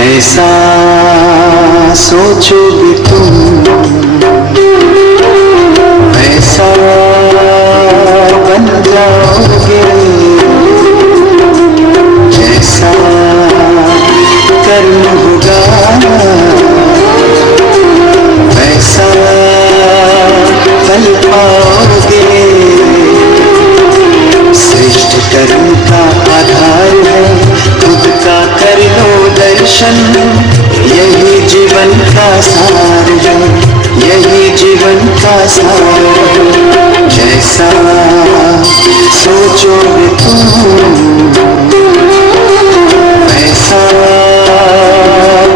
जैसा सोचोगे तुम वैसा बन जाओगे, जैसा कर्म होगा वैसा फल पाओगे। श्रेष्ठ कर्म का आधार है खुद का कर लो दर्शन, यही जीवन का सार है, यही जीवन का सार है। जैसा सोचोगे तुम वैसा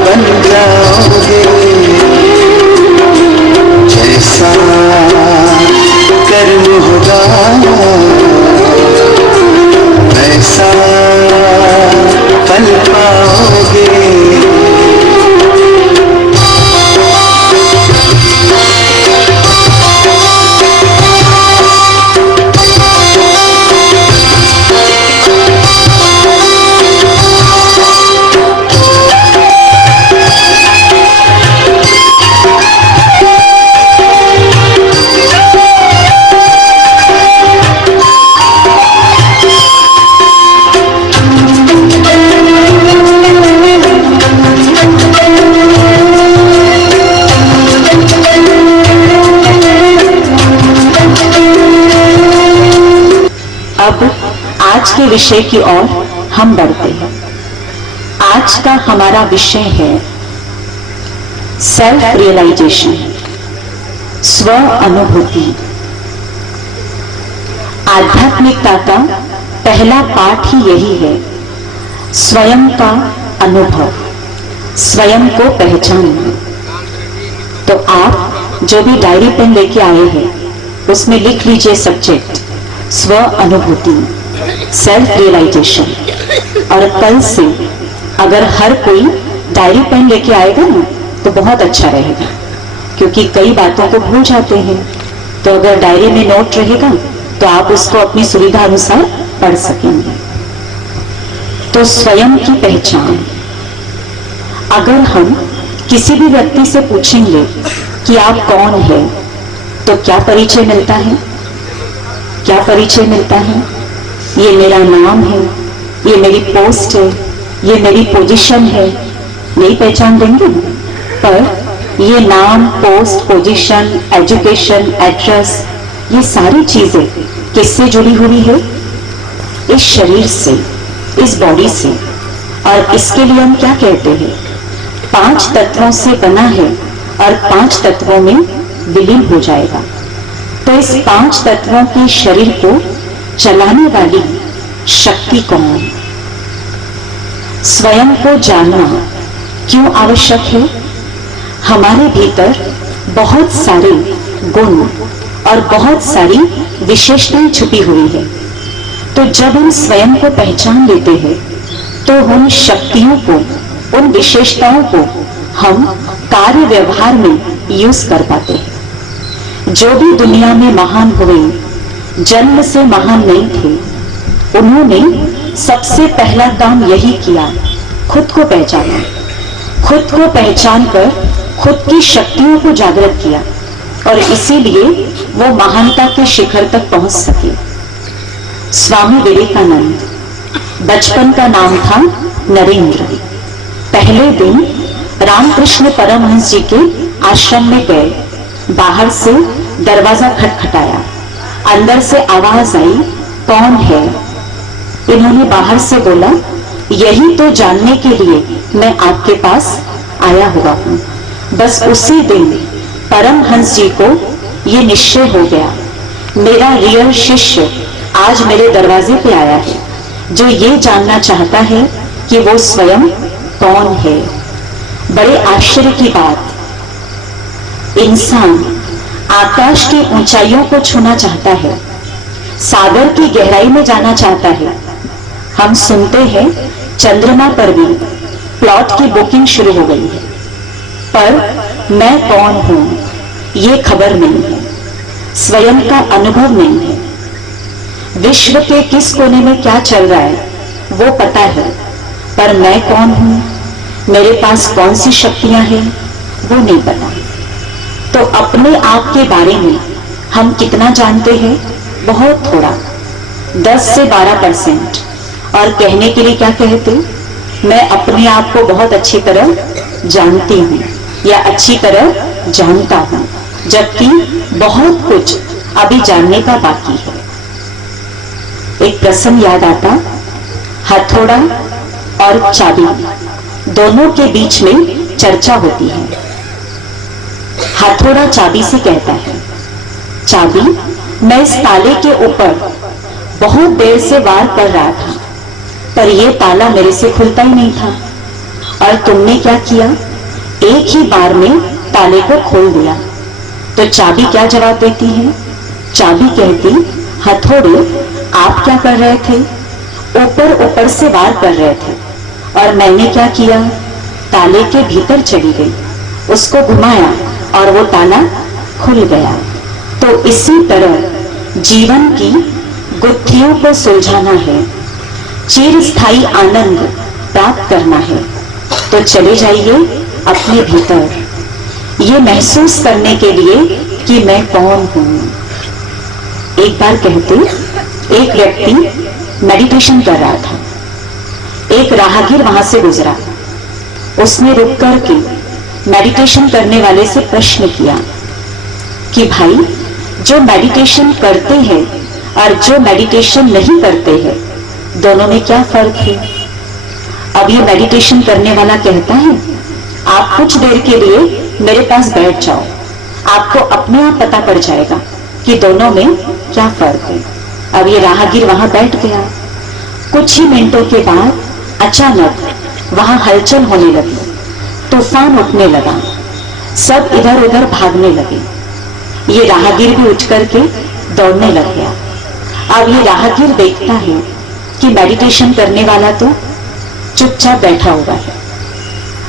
बन जाओगे, जैसा कर्म होगा वैसा फल पाओगे। अब आज के विषय की ओर हम बढ़ते हैं। आज का हमारा विषय है सेल्फ रियलाइजेशन, स्व अनुभूति। आध्यात्मिकता का पहला पाठ ही यही है, स्वयं का अनुभव, स्वयं को पहचानना। तो आप जो भी डायरी पेन लेके आए हैं उसमें लिख लीजिए सब्जेक्ट स्व अनुभूति, सेल्फ रियलाइजेशन। और कल से अगर हर कोई डायरी पेन लेके आएगा ना तो बहुत अच्छा रहेगा, क्योंकि कई बातों को भूल जाते हैं। तो अगर डायरी में नोट रहेगा तो आप उसको अपनी सुविधा अनुसार पढ़ सकेंगे। तो स्वयं की पहचान, अगर हम किसी भी व्यक्ति से पूछेंगे कि आप कौन है तो क्या परिचय मिलता है? क्या परिचय मिलता है? ये मेरा नाम है, ये मेरी पोस्ट है, ये मेरी पोजीशन है, यही पहचान देंगे। पर ये नाम, पोस्ट, पोजीशन, एजुकेशन, एड्रेस, ये सारी चीजें किससे जुड़ी हुई है? इस शरीर से, इस बॉडी से। और इसके लिए हम क्या कहते हैं? 5 तत्वों से बना है और 5 तत्वों में विलीन हो जाएगा। तो इस 5 तत्वों के शरीर को चलाने वाली शक्ति कौन? स्वयं को जानना क्यों आवश्यक है? हमारे भीतर बहुत सारे गुण और बहुत सारी विशेषताएं छुपी हुई है। तो जब हम स्वयं को पहचान लेते हैं तो उन शक्तियों को, उन विशेषताओं को हम कार्य व्यवहार में यूज कर पाते हैं। जो भी दुनिया में महान हुए, जन्म से महान नहीं थे, उन्होंने सबसे पहला काम यही किया, खुद को पहचाना। खुद को पहचान कर खुद की शक्तियों को जागृत किया और इसीलिए वो महानता के शिखर तक पहुंच सके। स्वामी विवेकानंद, बचपन का नाम था नरेंद्र। पहले दिन रामकृष्ण परमहंस जी के आश्रम में गए। बाहर से दरवाजा खटखटाया, अंदर से आवाज आई, कौन है? इन्होंने बाहर से बोला, यही तो जानने के लिए मैं आपके पास आया हुआ हूं। बस उसी दिन परमहंस जी को ये निश्चय हो गया, मेरा रियल शिष्य आज मेरे दरवाजे पे आया है, जो ये जानना चाहता है कि वो स्वयं कौन है। बड़े आश्चर्य की बात, इंसान आकाश की ऊंचाइयों को छूना चाहता है, सागर की गहराई में जाना चाहता है। हम सुनते हैं चंद्रमा पर भी प्लॉट की बुकिंग शुरू हो गई है, पर मैं कौन हूं ये खबर नहीं है, स्वयं का अनुभव नहीं है। विश्व के किस कोने में क्या चल रहा है वो पता है, पर मैं कौन हूं मेरे पास कौन सी शक्तियां हैं वो नहीं पता। तो अपने आप के बारे में हम कितना जानते हैं? बहुत थोड़ा, 10 से 12%। और कहने के लिए क्या कहते? मैं अपने आप को बहुत अच्छी तरह जानती हूँ या अच्छी तरह जानता हूँ, जबकि बहुत कुछ अभी जानने का बाकी है। एक प्रसंग याद आता, हथौड़ा और चाबी दोनों के बीच में चर्चा होती है। हथौड़ा चाबी से कहता है, चाबी, मैं इस ताले के ऊपर बहुत देर से वार कर रहा था, पर यह ताला मेरे से खुलता ही नहीं था, और तुमने क्या किया? एक ही बार में ताले को खोल दिया। तो चाबी क्या जवाब देती है? चाबी कहती, हथौड़े, आप क्या कर रहे थे? ऊपर ऊपर से वार कर रहे थे, और मैंने क्या किया? ताले के भीतर चली गई, उसको घुमाया और वो ताला खुल गया। तो इसी तरह जीवन की गुत्थियों को सुलझाना है, चिरस्थायी आनंद प्राप्त करना है, तो चले जाइए अपने भीतर, ये महसूस करने के लिए कि मैं कौन हूं। एक बार कहते, एक व्यक्ति मेडिटेशन कर रहा था। एक राहगीर वहां से गुजरा। उसने रुक करके मेडिटेशन करने वाले से प्रश्न किया कि भाई, जो मेडिटेशन करते हैं और जो मेडिटेशन नहीं करते हैं, दोनों में क्या फर्क है? अब ये मेडिटेशन करने वाला कहता है, आप कुछ देर के लिए मेरे पास बैठ जाओ, आपको अपने आप पता पड़ जाएगा कि दोनों में क्या फर्क है। अब ये राहगीर वहां बैठ गया। कुछ ही मिनटों के बाद अचानक वहां हलचल होने लगी, तूफान उठने लगा, सब इधर उधर भागने लगे। ये राहगीर भी उठ करके दौड़ने लग गया। अब ये राहगीर देखता है कि मेडिटेशन करने वाला तो चुपचाप बैठा हुआ है।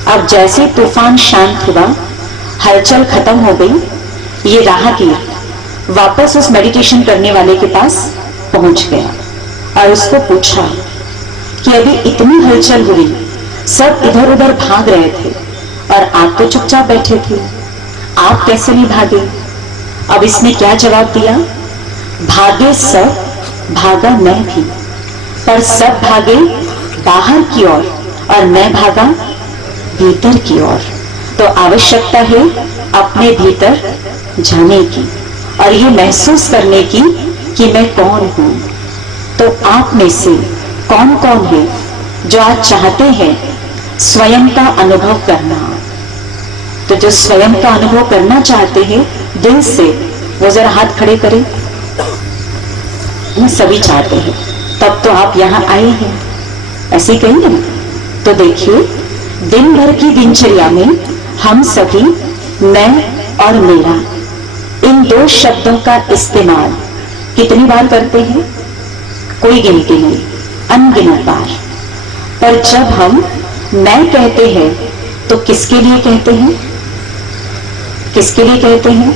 अब जैसे तूफान शांत हुआ, हलचल खत्म हो गई, ये राहगीर वापस उस मेडिटेशन करने वाले के पास पहुंच गया और उसको पूछा कि अभी इतनी हलचल हुई, सब इधर उधर भाग रहे थे और आप तो चुपचाप बैठे थे, आप कैसे नहीं भागे? अब इसने क्या जवाब दिया? भागे सब, भागा मैं भी, पर सब भागे बाहर की ओर और मैं भागा भीतर की ओर। तो आवश्यकता है अपने भीतर जाने की और ये महसूस करने की कि मैं कौन हूं। तो आप में से कौन कौन है जो आज चाहते हैं स्वयं का अनुभव करना? तो जो स्वयं का अनुभव करना चाहते हैं दिल से, वो जरा हाथ खड़े करें। वो सभी चाहते हैं, तब तो आप यहां आए हैं, ऐसे ही कहेंगे ना। तो देखिए, दिन भर की दिनचर्या में हम सभी मैं और मेरा, इन दो शब्दों का इस्तेमाल कितनी बार करते हैं? कोई गिनती नहीं, अनगिनत बार। पर जब हम मैं कहते हैं तो किसके लिए कहते हैं? किसके लिए कहते हैं?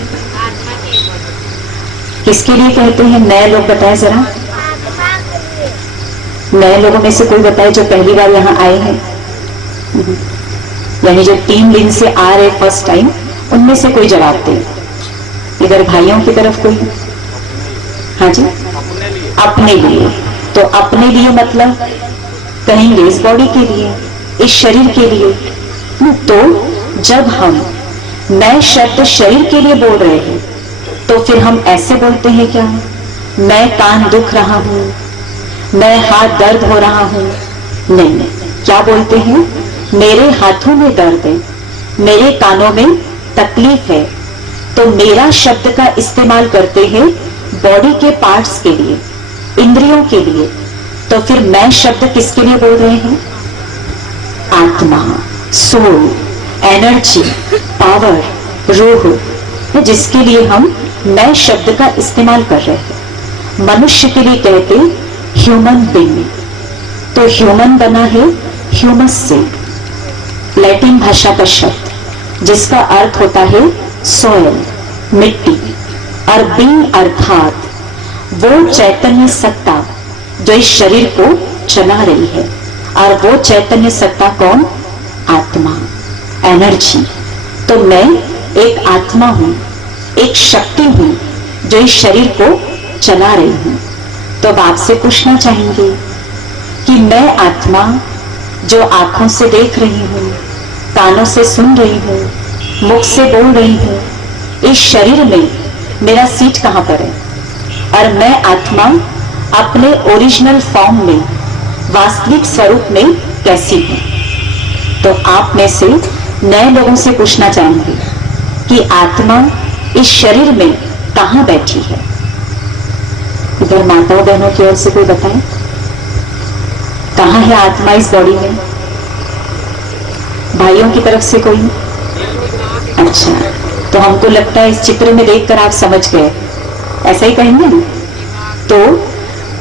किसके लिए कहते हैं? नए लोग बताएं जरा। नए लोगों में से कोई बताए जो पहली बार यहां आए हैं, यानी जो टीम दिन से आ रहे फर्स्ट टाइम, उनमें से कोई जवाब दे। इधर भाइयों की तरफ कोई? हाँ जी, अपने लिए। तो अपने लिए मतलब कहेंगे इस बॉडी के लिए, इस शरीर के लिए। तो जब हम मैं शब्द शरीर के लिए बोल रहे हैं, तो फिर हम ऐसे बोलते हैं क्या? मैं कान दुख रहा हूं, मैं हाथ दर्द हो रहा हूं। नहीं, क्या बोलते हैं? मेरे हाथों में दर्द है, मेरे कानों में तकलीफ है। तो मेरा शब्द का इस्तेमाल करते हैं बॉडी के पार्ट्स के लिए, इंद्रियों के लिए। तो फिर मैं शब्द किसके लिए बोल रहे हैं? आत्मा, सोल, एनर्जी, पावर, रूह, जिसके लिए हम मैं शब्द का इस्तेमाल कर रहे हैं। मनुष्य के लिए कहते ह्यूमन बीइंग। तो ह्यूमन बना है ह्यूमस से, लैटिन भाषा का शब्द, जिसका अर्थ होता है सोयल, मिट्टी, और बीइंग अर्थात वो चैतन्य सत्ता जो इस शरीर को चला रही है। और वो चैतन्य सत्ता कौन? आत्मा, एनर्जी। तो मैं एक आत्मा हूं, एक शक्ति हूं जो इस शरीर को चला रही हूं। तो अब आपसे पूछना चाहेंगे कि मैं आत्मा जो आंखों से देख रही हूं, कानों से सुन रही हूं, मुख से बोल रही हूं, इस शरीर में मेरा सीट कहां पर है? और मैं आत्मा अपने ओरिजिनल फॉर्म में, वास्तविक स्वरूप में कैसी हूं? तो आप में से नए लोगों से पूछना चाहेंगे कि आत्मा इस शरीर में कहां बैठी है? इधर माताओं बहनों की ओर से कोई बताए, कहां है आत्मा इस बॉडी में? भाइयों की तरफ से कोई? अच्छा, तो हमको लगता है इस चित्र में देखकर आप समझ गए, ऐसा ही कहेंगे ना? तो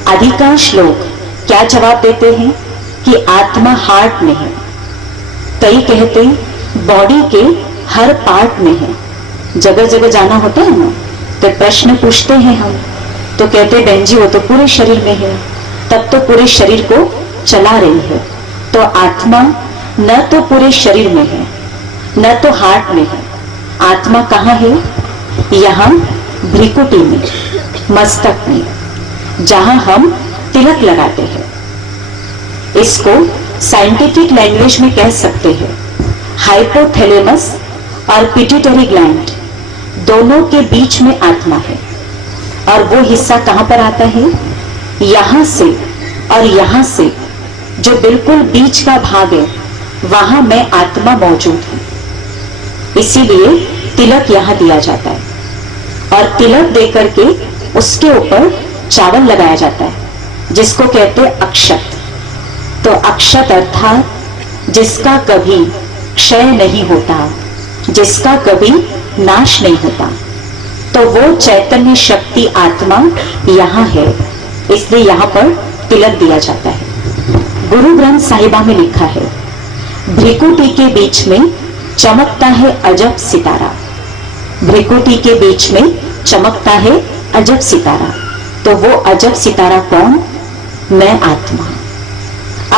अधिकांश लोग क्या जवाब देते हैं कि आत्मा हार्ट में है। कई कहते हैं बॉडी के हर पार्ट में है। जगह जगह जाना होता है ना, तो प्रश्न पूछते हैं हम, तो कहते बहन जी वो तो पूरे शरीर में है, तब तो पूरे शरीर को चला रही है। तो आत्मा न तो पूरे शरीर में है, न तो हार्ट में है। आत्मा कहाँ है? यहाँ भ्रिकुटी में, मस्तक में, जहां हम तिलक लगाते हैं। इसको साइंटिफिक लैंग्वेज में कह सकते हैं हाइपोथैलेमस और पिट्यूटरी ग्लैंड दोनों के बीच में आत्मा है। और वो हिस्सा कहां पर आता है? यहां से और यहां से जो बिल्कुल बीच का भाग है, वहां मैं आत्मा मौजूद हूं। इसीलिए तिलक यहां दिया जाता है और तिलक देकर के उसके ऊपर चावल लगाया जाता है, जिसको कहते हैं अक्षत। तो अक्षत अर्थात जिसका कभी क्षय नहीं होता, जिसका कभी नाश नहीं होता। तो वो चैतन्य शक्ति आत्मा यहाँ है, इसलिए यहाँ पर तिलक दिया जाता है। गुरु ग्रंथ साहिबा में लिखा है, भ्रिकुटी के बीच में चमकता है अजब सितारा। भ्रिकुटी के बीच में चमकता है अजब सितारा। तो वो अजब सितारा कौन? मैं आत्मा।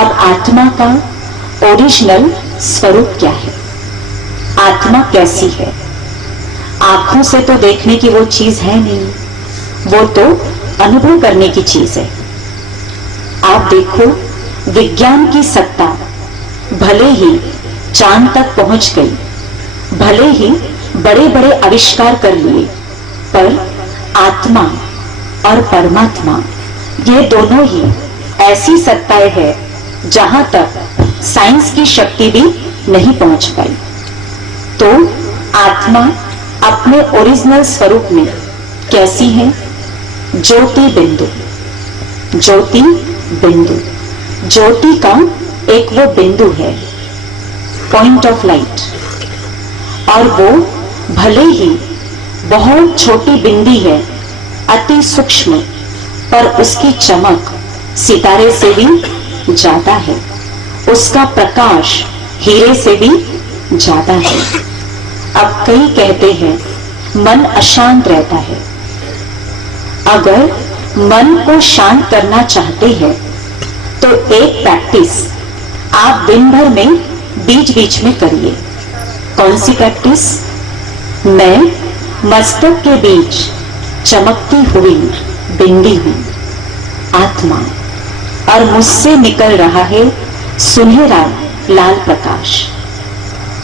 अब आत्मा का ओरिजिनल स्वरूप क्या है? आत्मा कैसी है? आंखों से तो देखने की वो चीज है नहीं, वो तो अनुभव करने की चीज है। आप देखो, विज्ञान की सत्ता भले ही चांद तक पहुंच गई, भले ही बड़े बड़े आविष्कार कर लिए, पर आत्मा और परमात्मा ये दोनों ही ऐसी सत्ताएं हैं जहां तक साइंस की शक्ति भी नहीं पहुंच पाई। तो आत्मा अपने ओरिजिनल स्वरूप में कैसी है? ज्योति बिंदु। ज्योति बिंदु, ज्योति का एक वो बिंदु है, पॉइंट ऑफ लाइट। और वो भले ही बहुत छोटी बिंदी है, अति सूक्ष्म, पर उसकी चमक सितारे से भी ज्यादा है, उसका प्रकाश हीरे से भी ज्यादा है। अब कई कहते हैं मन अशांत रहता है। अगर मन को शांत करना चाहते हैं तो एक प्रैक्टिस आप दिन भर में बीच बीच में करिए। कौन सी प्रैक्टिस? मैं मस्तक के बीच चमकती हुई बिंदी हूं, आत्मा, और मुझसे निकल रहा है सुनहरा लाल प्रकाश।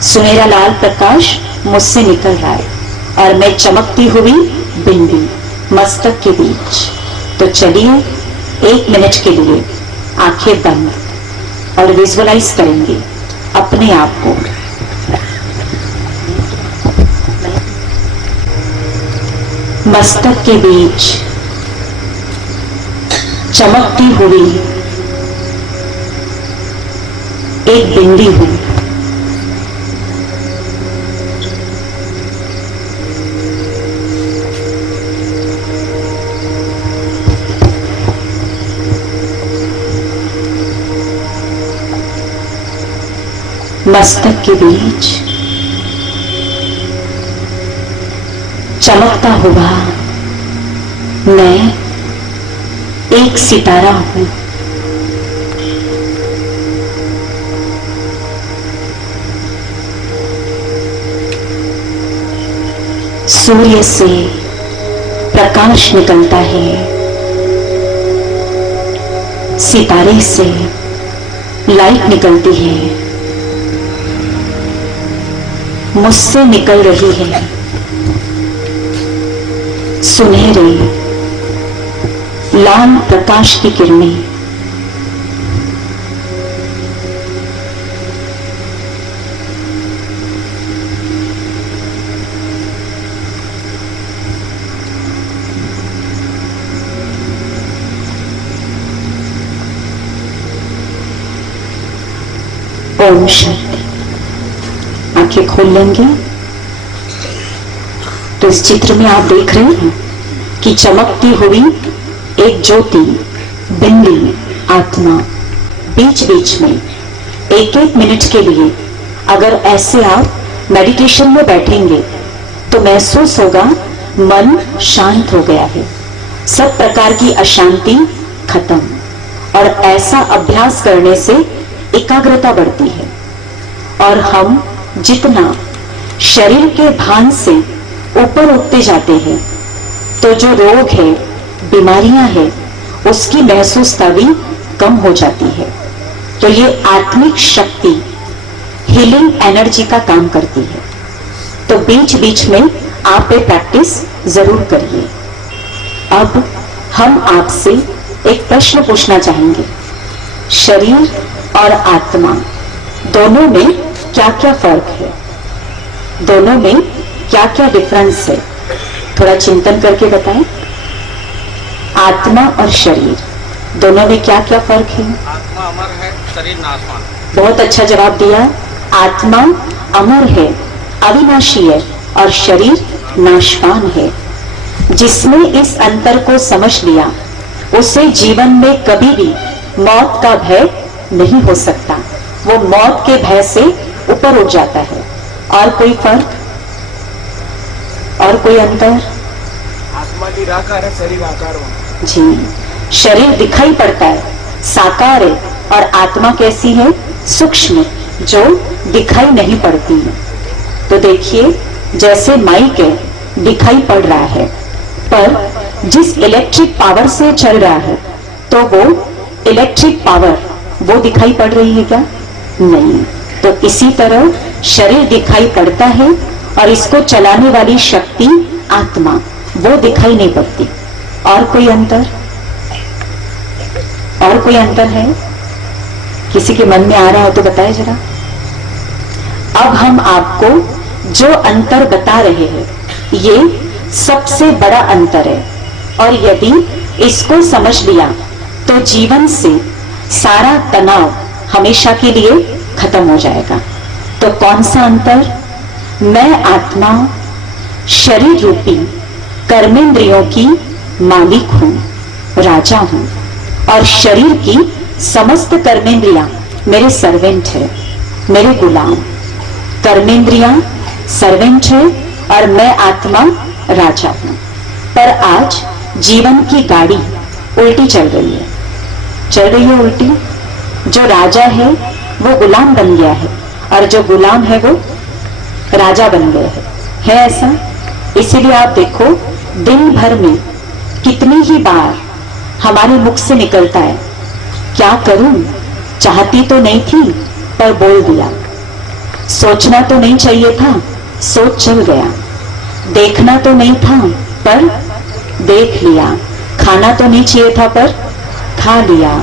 सुनहरा लाल प्रकाश मुझसे निकल रहा है और मैं चमकती हुई बिंदी मस्तक के बीच। तो चलिए 1 मिनट के लिए आंखें बंद और विजुअलाइज करेंगे अपने आप को। मस्तक के बीच चमकती हुई एक बिंदी हूं। मस्तक के बीच चमकता हुआ मैं एक सितारा हूं। सूर्य से प्रकाश निकलता है, सितारे से लाइट निकलती है, मुझसे निकल रही है सुनहरे लाल प्रकाश की किरणें। ओम शांति। आंखें खोल लेंगे तो इस चित्र में आप देख रहे हैं कि चमकती हुई एक ज्योति, बिंदी आत्मा बीच बीच में एक एक मिनट के लिए अगर ऐसे आप मेडिटेशन में बैठेंगे तो महसूस होगा मन शांत हो गया है, सब प्रकार की अशांति खत्म। और ऐसा अभ्यास करने से एकाग्रता बढ़ती है और हम जितना शरीर के भान से ऊपर उठते जाते हैं तो जो रोग है, बीमारियां हैं, उसकी महसूसता भी कम हो जाती है। तो ये आत्मिक शक्ति हीलिंग एनर्जी का काम करती है। तो बीच बीच में आप ये प्रैक्टिस जरूर करिए। अब हम आपसे एक प्रश्न पूछना चाहेंगे, शरीर और आत्मा दोनों में क्या क्या फर्क है, दोनों में क्या क्या डिफरेंस है, थोड़ा चिंतन करके बताएं। आत्मा और शरीर दोनों में क्या क्या फर्क है? आत्मा अमर है, शरीर नाशवान। बहुत अच्छा जवाब दिया। आत्मा अमर है, अविनाशी है और शरीर नाशवान है। जिसने इस अंतर को समझ लिया उसे जीवन में कभी भी मौत का भय नहीं हो सकता। वो मौत के भय से ऊपर उठ जाता है। और कोई फर्क और कोई अंतर? आत्मा निराकार है, शरीर आकार है। जी, शरीर दिखाई पड़ता है, साकार है, और आत्मा कैसी है? सूक्ष्म, जो दिखाई नहीं पड़ती है। तो देखिए, जैसे माइक है, दिखाई पड़ रहा है, पर जिस इलेक्ट्रिक पावर से चल रहा है तो वो इलेक्ट्रिक पावर वो दिखाई पड़ रही है क्या? नहीं। तो इसी तरह शरीर दिखाई पड़ता है और इसको चलाने वाली शक्ति आत्मा वो दिखाई नहीं पड़ती। और कोई अंतर? और कोई अंतर है? किसी के मन में आ रहा हो तो बताए जरा। अब हम आपको जो अंतर बता रहे हैं ये सबसे बड़ा अंतर है, और यदि इसको समझ लिया तो जीवन से सारा तनाव हमेशा के लिए खत्म हो जाएगा। तो कौन सा अंतर? मैं आत्मा शरीर रूपी कर्मेंद्रियों की मालिक हूं, राजा हूं, और शरीर की समस्त कर्मेंद्रियां मेरे सर्वेंट है, मेरे गुलाम। कर्मेंद्रियां सर्वेंट है और मैं आत्मा राजा हूं। पर आज जीवन की गाड़ी उल्टी चल रही है, चल रही है उल्टी। जो राजा है वो गुलाम बन गया है और जो गुलाम है वो राजा बन गया है ऐसा? इसीलिए आप देखो दिन भर में कितनी ही बार हमारे मुख से निकलता है, क्या करूं, चाहती तो नहीं थी पर बोल दिया, सोचना तो नहीं चाहिए था, सोच चल गया, देखना तो नहीं था पर देख लिया, खाना तो नहीं चाहिए था पर खा लिया,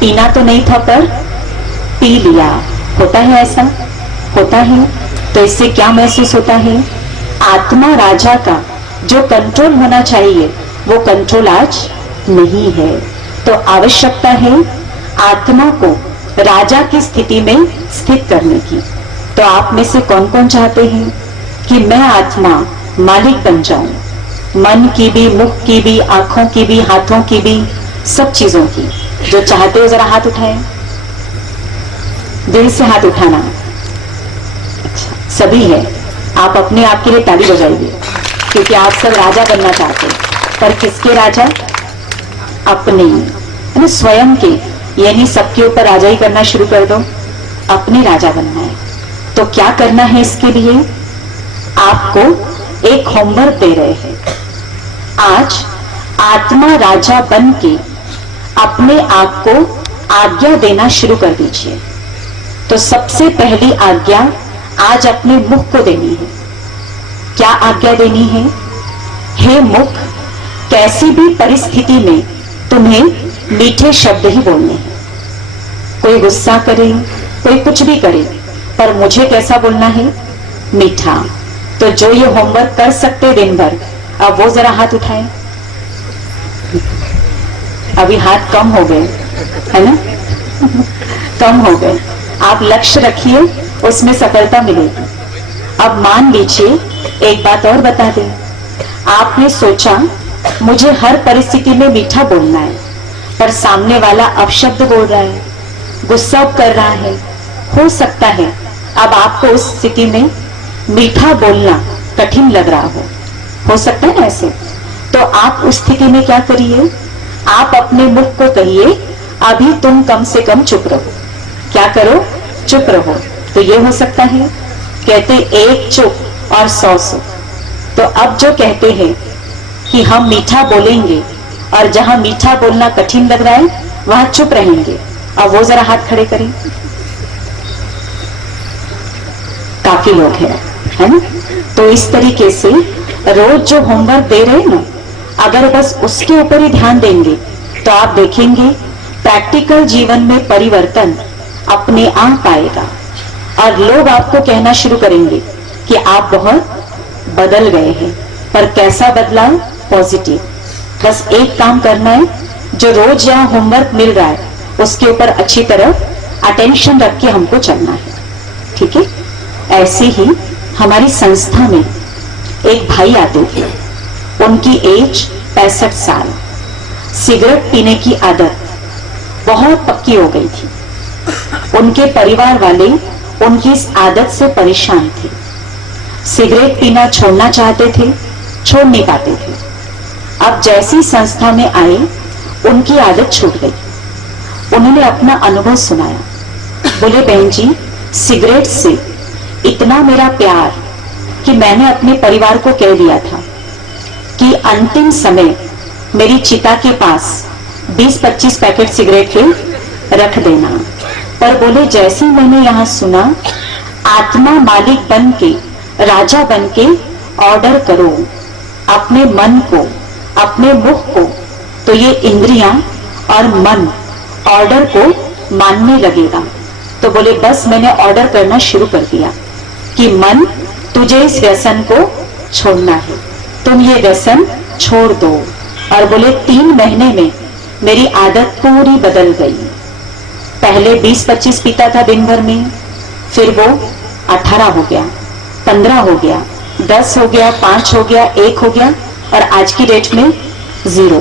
पीना तो नहीं था पर पी लिया। होता है ऐसा? होता है। तो इससे क्या महसूस होता है? आत्मा राजा का जो कंट्रोल होना चाहिए वो कंट्रोल आज नहीं है। तो आवश्यकता है आत्मा को राजा की स्थिति में स्थित करने की। तो आप में से कौन कौन चाहते हैं कि मैं आत्मा मालिक बन जाऊं, मन की भी, मुख की भी, आंखों की भी, हाथों की भी, सब चीजों की? जो चाहते हो जरा हाथ उठाएं, दिल से हाथ उठाना। अच्छा, सभी है। आप अपने आप के लिए ताली बजाइए, क्योंकि आप सब राजा बनना चाहते हैं। पर किसके राजा? अपने, यानी स्वयं के। ये नहीं सबके ऊपर राजा ही करना शुरू कर दो, अपने राजा बनना है। तो क्या करना है इसके लिए? आपको एक होमवर्क दे रहे हैं। आज आत्मा राजा बन के अपने आप को आज्ञा देना शुरू कर दीजिए। तो सबसे पहली आज्ञा आज अपने मुख को देनी है। क्या आज्ञा देनी है? हे मुख, कैसी भी परिस्थिति में तुम्हें मीठे शब्द ही बोलने हैं। कोई गुस्सा करे, कोई कुछ भी करे, पर मुझे कैसा बोलना है? मीठा। तो जो ये होमवर्क कर सकते दिन भर, अब वो जरा हाथ उठाएं। अभी हाथ कम हो गए, है ना? कम हो गए। आप लक्ष्य रखिए, उसमें सफलता मिलेगी। अब मान लीजिए एक बात और बता दें। आपने सोचा मुझे हर परिस्थिति में मीठा बोलना है, पर सामने वाला अपशब्द बोल रहा है, गुस्सा कर रहा है। हो सकता है अब आपको उस स्थिति में मीठा बोलना कठिन लग रहा हो सकता है ना ऐसे। तो आप उस स्थिति में क्या करिए? आप अपने मुख को कहिए, अभी तुम कम से कम चुप रहो। क्या करो? चुप रहो। तो ये हो सकता है, कहते एक चुप और 100 सुख। तो अब जो कहते हैं कि हम मीठा बोलेंगे, और जहां मीठा बोलना कठिन लग रहा है वहां चुप रहेंगे। अब वो जरा हाथ खड़े करें। काफी लोग हैं, है ना? तो इस तरीके से रोज जो होमवर्क दे रहे हैं ना, अगर बस उसके ऊपर ही ध्यान देंगे तो आप देखेंगे प्रैक्टिकल जीवन में परिवर्तन अपने आप आएगा। और लोग आपको कहना शुरू करेंगे कि आप बहुत बदल गए हैं। पर कैसा बदलाव? पॉजिटिव। बस एक काम करना है, जो रोज यहाँ होमवर्क मिल रहा है उसके ऊपर अच्छी तरह अटेंशन रख के हमको चलना है। ठीक है? ऐसे ही हमारी संस्था में एक भाई आते थे, उनकी एज 65 साल। सिगरेट पीने की आदत बहुत पक्की हो गई थी। उनके परिवार वाले उनकी इस आदत से परेशान थे। सिगरेट पीना छोड़ना चाहते थे, छोड़ नहीं पाते थे। अब जैसी संस्था में आए, उनकी आदत छूट गई। उन्होंने अपना अनुभव सुनाया। बोले, बहन जी, सिगरेट से इतना मेरा प्यार कि मैंने अपने परिवार को कह दिया था कि अंतिम समय मेरी चिता के पास 20-25 पैकेट सिगरेट के रख देना। पर बोले, जैसे मैंने यहाँ सुना आत्मा मालिक बन के, राजा बन के ऑर्डर करो अपने मन को, अपने मुख को, तो ये इंद्रियां और मन ऑर्डर को मानने लगेगा। तो बोले, बस मैंने ऑर्डर करना शुरू कर दिया कि मन, तुझे इस व्यसन को छोड़ना है, तुम ये व्यसन छोड़ दो। और बोले 3 महीने में मेरी आदत पूरी बदल गई। पहले 20-25 पीता था दिन भर में, फिर वो 18 हो गया, 15 हो गया, 10 हो गया, 5 हो गया, 1 हो गया, और आज की डेट में 0।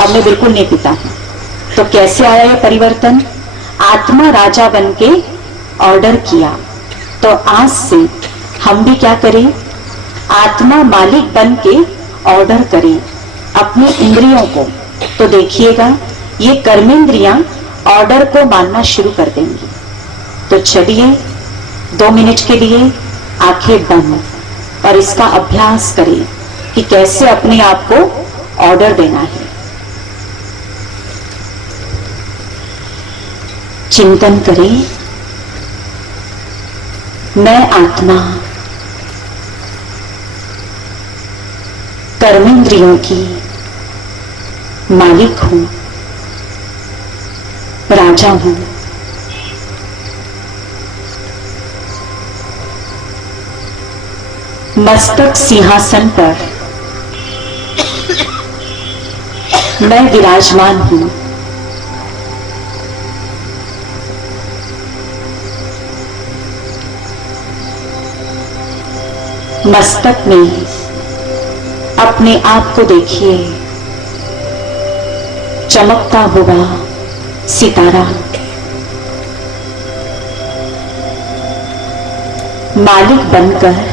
अब मैं बिल्कुल नहीं पीता हूं। तो कैसे आया ये परिवर्तन? आत्मा राजा बन के ऑर्डर किया। तो आज से हम भी क्या करें? आत्मा मालिक बन के ऑर्डर करें अपनी इंद्रियों को। तो देखिएगा ये कर्मेंद्रियां ऑर्डर को मानना शुरू कर देंगी। तो चलिए 2 मिनट के लिए आंखें बंद और इसका अभ्यास करें कि कैसे अपने आप को ऑर्डर देना है। चिंतन करें, मैं आत्मा कर्मेंद्रियों की मालिक हूं, राजा हूं। मस्तक सिंहासन पर मैं विराजमान हूं। मस्तक में अपने आप को देखिए, चमकता हुआ सितारा। मालिक बनकर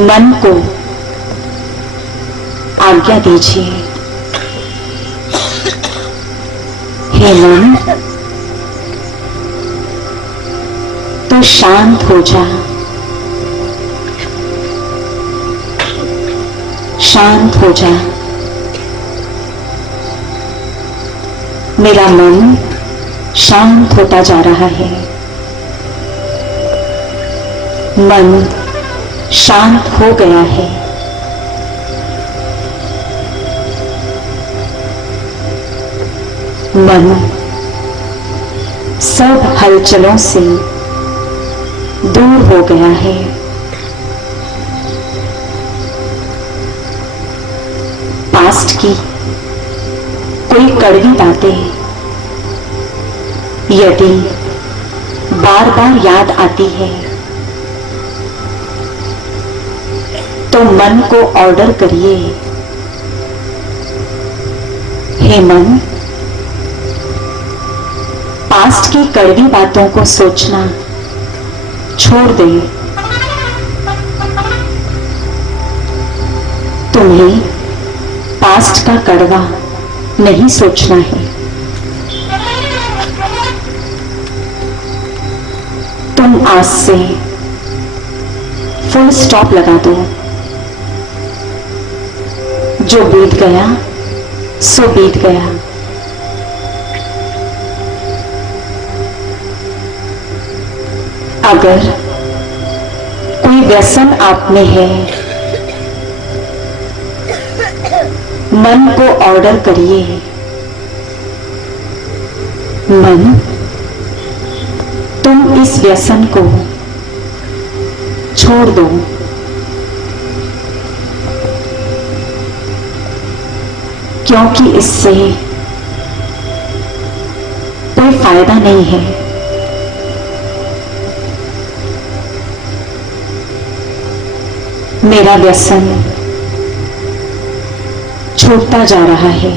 मन को आज्ञा दीजिए, हे मन, तो शांत हो जा। शांत हो जा। मेरा मन शांत होता जा रहा है। मन शांत हो गया है। मन सब हलचलों से दूर हो गया है। पास्ट की कोई कड़वी बातें यदि बार बार याद आती है तो मन को ऑर्डर करिए, हे मन, पास्ट की कड़वी बातों को सोचना छोड़ दे। तुम्हें पास्ट का कड़वा नहीं सोचना है। तुम आज से फुल स्टॉप लगा दो। जो बीत गया सो बीत गया। अगर कोई व्यसन आप में है, मन को ऑर्डर करिए, मन, तुम इस व्यसन को छोड़ दो। क्योंकि इससे कोई फायदा नहीं है। मेरा व्यसन छूटता जा रहा है।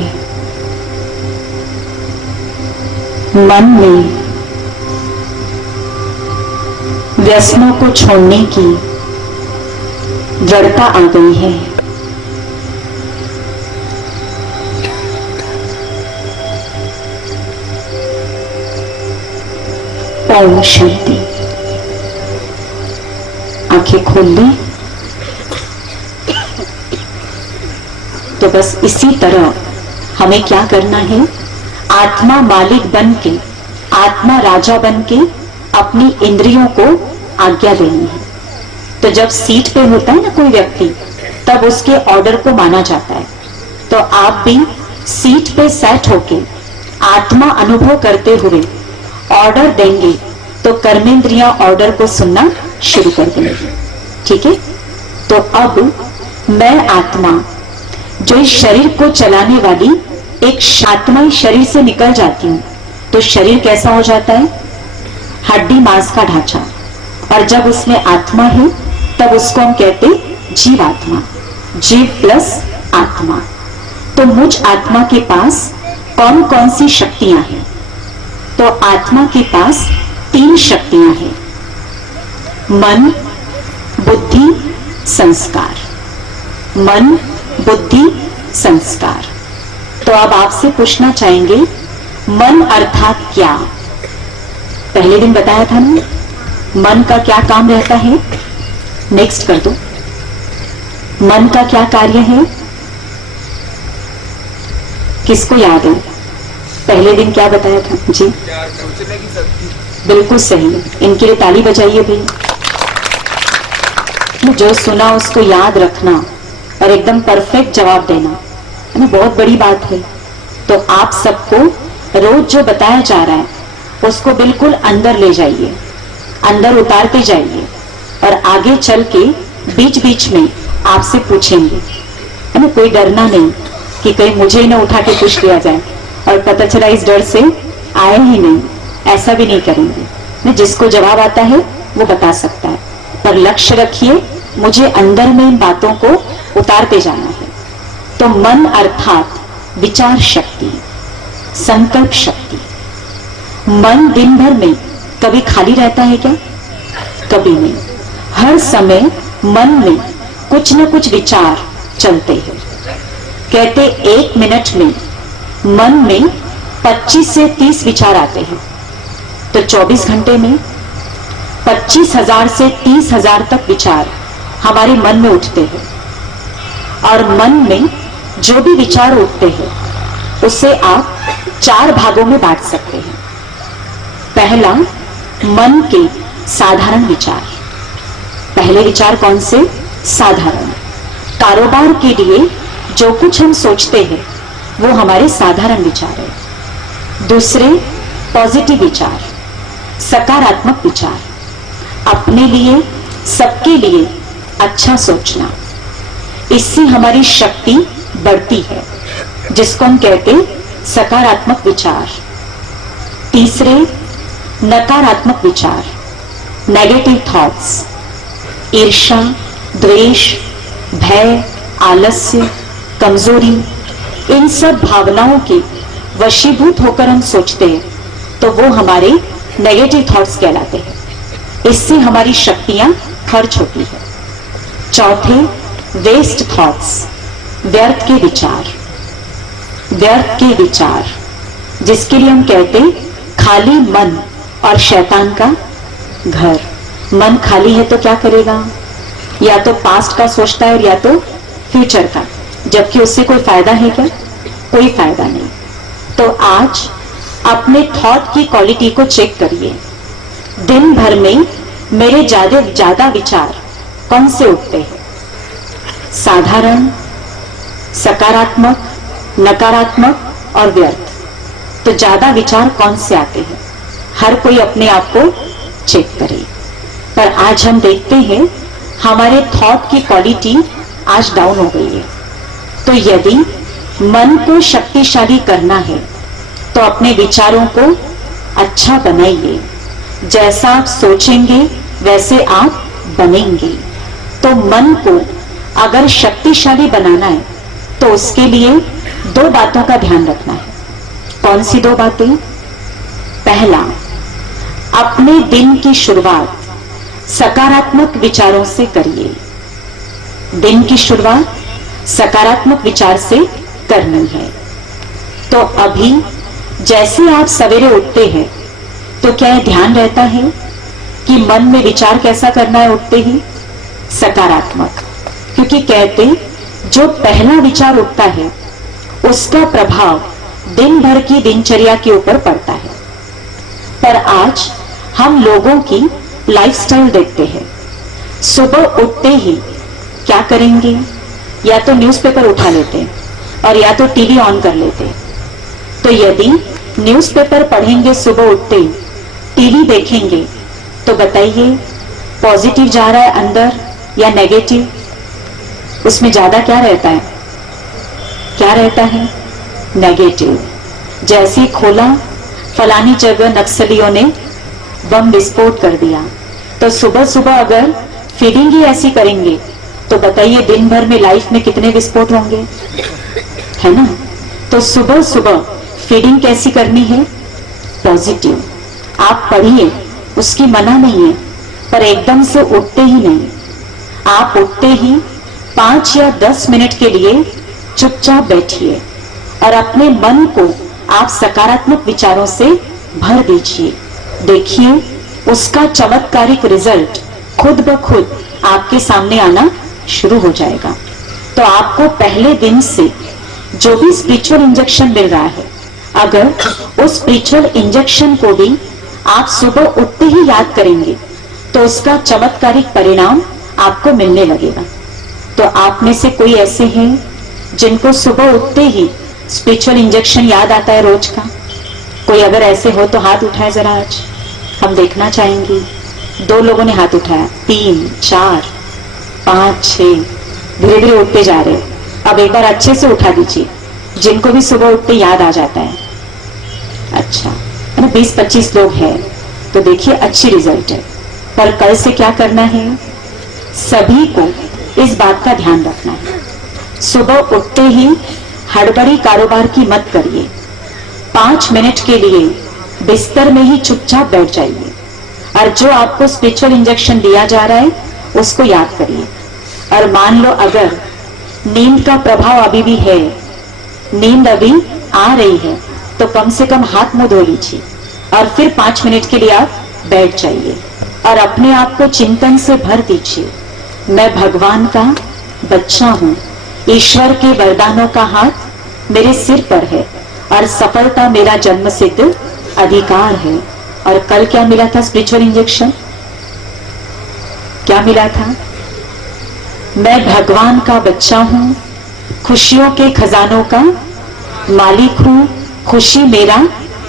मन में व्यसनों को छोड़ने की दृढ़ता आ गई है। ओम शांति। आंखें खोल ली। तो बस इसी तरह हमें क्या करना है, आत्मा मालिक बन के, आत्मा राजा बन के अपनी इंद्रियों को आज्ञा देनी है। तो जब सीट पे होता है ना कोई व्यक्ति, तब उसके ऑर्डर को माना जाता है। तो आप भी सीट पे सेट होके आत्मा अनुभव करते हुए ऑर्डर देंगे तो कर्मेंद्रियां ऑर्डर को सुनना शुरू कर देंगे। ठीक है? तो अब मैं आत्मा जो इस शरीर को चलाने वाली एक शात्मय शरीर से निकल जाती हूं, तो शरीर कैसा हो जाता है? हड्डी मांस का ढांचा। और जब उसमें आत्मा है तब उसको हम कहते जीवात्मा, जीव प्लस आत्मा। तो मुझ आत्मा के पास कौन कौन सी शक्तियां हैं? तो आत्मा के पास 3 शक्तियां हैं, मन, बुद्धि, संस्कार। मन, बुद्धि, संस्कार। तो अब आपसे पूछना चाहेंगे, मन अर्थात क्या? पहले दिन बताया था ना, मन का क्या काम रहता है? नेक्स्ट कर दो। मन का क्या कार्य है? किसको याद है? पहले दिन क्या बताया था जी? सोचने की शक्ति। बिल्कुल सही। इनके लिए ताली बजाइए भी। जो सुना उसको याद रखना और एकदम परफेक्ट जवाब देना है ना, बहुत बड़ी बात है। तो आप सबको रोज जो बताया जा रहा है उसको बिल्कुल अंदर ले जाइए, अंदर उतारते जाइए, और आगे चल के बीच बीच में आपसे पूछेंगे, है ना। कोई डरना नहीं कि कहीं मुझे न उठा के पूछ लिया जाए और पता चला इस डर से आए ही नहीं, ऐसा भी नहीं करेंगे। जिसको जवाब आता है वो बता सकता है, पर लक्ष्य रखिए मुझे अंदर में इन बातों को उतारते जाना है। तो मन अर्थात विचार शक्ति, संकल्प शक्ति। मन दिन भर में कभी खाली रहता है क्या? कभी नहीं। हर समय मन में कुछ न कुछ विचार चलते हैं। कहते 1 मिनट में मन में 25 से 30 विचार आते हैं। तो 24 घंटे में 25,000 से 30,000 तक विचार हमारे मन में उठते हैं। और मन में जो भी विचार उठते हैं उसे आप 4 भागों में बांट सकते हैं। पहला, मन के साधारण विचार। पहले विचार कौन से? साधारण। कारोबार के लिए जो कुछ हम सोचते हैं वो हमारे साधारण विचार है। दूसरे, पॉजिटिव विचार, सकारात्मक विचार, अपने लिए सबके लिए अच्छा सोचना, इससे हमारी शक्ति बढ़ती है, जिसको हम कहते सकारात्मक विचार। तीसरे, नकारात्मक विचार, नेगेटिव थॉट्स, ईर्ष्या, द्वेष, भय, आलस्य, कमजोरी, इन सब भावनाओं के वशीभूत होकर हम सोचते हैं तो वो हमारे नेगेटिव थॉट्स कहलाते हैं। इससे हमारी शक्तियां खर्च होती है। चौथे, वेस्ट थॉट्स, व्यर्थ के विचार। व्यर्थ के विचार, जिसके लिए हम कहते खाली मन और शैतान का घर। मन खाली है तो क्या करेगा? या तो पास्ट का सोचता है या तो फ्यूचर का, जबकि उससे कोई फायदा है क्या? कोई फायदा नहीं। तो आज अपने थॉट की क्वालिटी को चेक करिए। दिन भर में मेरे ज्यादा विचार कौन से उठते हैं? साधारण, सकारात्मक, नकारात्मक और व्यर्थ। तो ज्यादा विचार कौन से आते हैं? हर कोई अपने आप को चेक करे। पर आज हम देखते हैं हमारे थॉट की क्वालिटी आज डाउन हो गई है। तो यदि मन को शक्तिशाली करना है तो अपने विचारों को अच्छा बनाइए। जैसा आप सोचेंगे वैसे आप बनेंगे। तो मन को अगर शक्तिशाली बनाना है तो उसके लिए 2 बातों का ध्यान रखना है। कौन सी 2 बातें? पहला, अपने दिन की शुरुआत सकारात्मक विचारों से करिए। दिन की शुरुआत सकारात्मक विचार से करनी है। तो अभी जैसे आप सवेरे उठते हैं तो क्या यह ध्यान रहता है कि मन में विचार कैसा करना है उठते ही? सकारात्मक। क्योंकि कहते जो पहला विचार उठता है उसका प्रभाव दिन भर की दिनचर्या के ऊपर पड़ता है। पर आज हम लोगों की लाइफस्टाइल देखते हैं। सुबह उठते ही क्या करेंगे? या तो न्यूज़पेपर उठा लेते हैं और या तो टीवी ऑन कर लेते हैं। तो यदि न्यूज़पेपर पढ़ेंगे सुबह उठते ही, टीवी देखेंगे, तो बताइए पॉजिटिव जा रहा है अंदर या नेगेटिव? उसमें ज्यादा क्या रहता है? क्या रहता है? नेगेटिव। जैसे खोला, फलानी जगह नक्सलियों ने बम विस्फोट कर दिया, तो सुबह सुबह अगर फीडिंग ही ऐसी करेंगे तो बताइए दिन भर में लाइफ में कितने विस्फोट होंगे, है ना? तो सुबह सुबह फीडिंग कैसी करनी है? पॉजिटिव। आप पढ़िए, उसकी मना नहीं है, पर एकदम से उठते ही नहीं। आप उठते ही 5 या 10 मिनट के लिए चुपचाप बैठिए और अपने मन को आप सकारात्मक विचारों से भर दीजिए। देखिए उसका चमत्कारिक रिजल्ट खुद ब खुद आपके सामने आना शुरू हो जाएगा। तो आपको पहले दिन से जो भी स्पिरिचुअल इंजेक्शन मिल रहा है, अगर उस स्पिरिचुअल इंजेक्शन को भी आप सुबह उठते ही याद करेंगे तो उसका चमत्कारिक परिणाम आपको मिलने लगेगा। तो आप में से कोई ऐसे हैं जिनको सुबह उठते ही स्पिरिचुअल इंजेक्शन याद आता है रोज का? कोई अगर ऐसे हो तो हाथ उठाए जरा, आज हम देखना चाहेंगे। 2 लोगों ने हाथ उठाया, 3, 4, 5, 6, धीरे धीरे उठते जा रहे। अब एक बार अच्छे से उठा दीजिए जिनको भी सुबह उठते याद आ जाता है। अच्छा, 20-25 लोग हैं, तो देखिए अच्छी रिजल्ट है। पर कल से क्या करना है? सभी को इस बात का ध्यान रखना है, सुबह उठते ही हड़बड़ी कारोबार की मत करिए। 5 मिनट के लिए बिस्तर में ही चुपचाप बैठ जाइए और जो आपको स्पिरिचुअल इंजेक्शन दिया जा रहा है उसको याद करिए। और मान लो अगर नींद का प्रभाव अभी भी है, नींद अभी आ रही है, तो कम से कम हाथ मुंह धो लीजिए और फिर 5 मिनट के लिए आप बैठ जाइए और अपने आप को चिंतन से भर दीजिए। मैं भगवान का बच्चा हूं, ईश्वर के वरदानों का हाथ मेरे सिर पर है और सफलता मेरा जन्मसिद्ध अधिकार है। और कल क्या मिला था? Spiritual injection. क्या मिला था? मैं भगवान का बच्चा हूं, खुशियों के खजानों का मालिक हूं, खुशी मेरा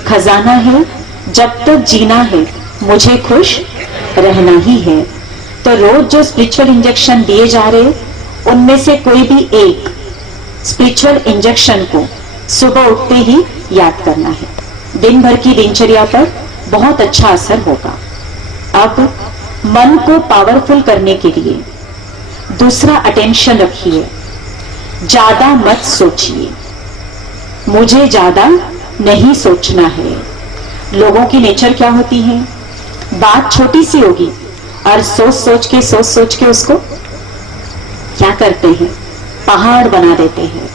खजाना है, जब तक जीना है मुझे खुश रहना ही है। तो रोज जो स्पिरिचुअल इंजेक्शन दिए जा रहे, उनमें से कोई भी एक स्पिरिचुअल इंजेक्शन को सुबह उठते ही याद करना है। दिन भर की दिनचर्या पर बहुत अच्छा असर होगा। अब मन को पावरफुल करने के लिए दूसरा अटेंशन रखिए, ज्यादा मत सोचिए। मुझे ज्यादा नहीं सोचना है। लोगों की नेचर क्या होती है? बात छोटी सी होगी और सोच सोच के उसको क्या करते हैं? पहाड़ बना देते हैं।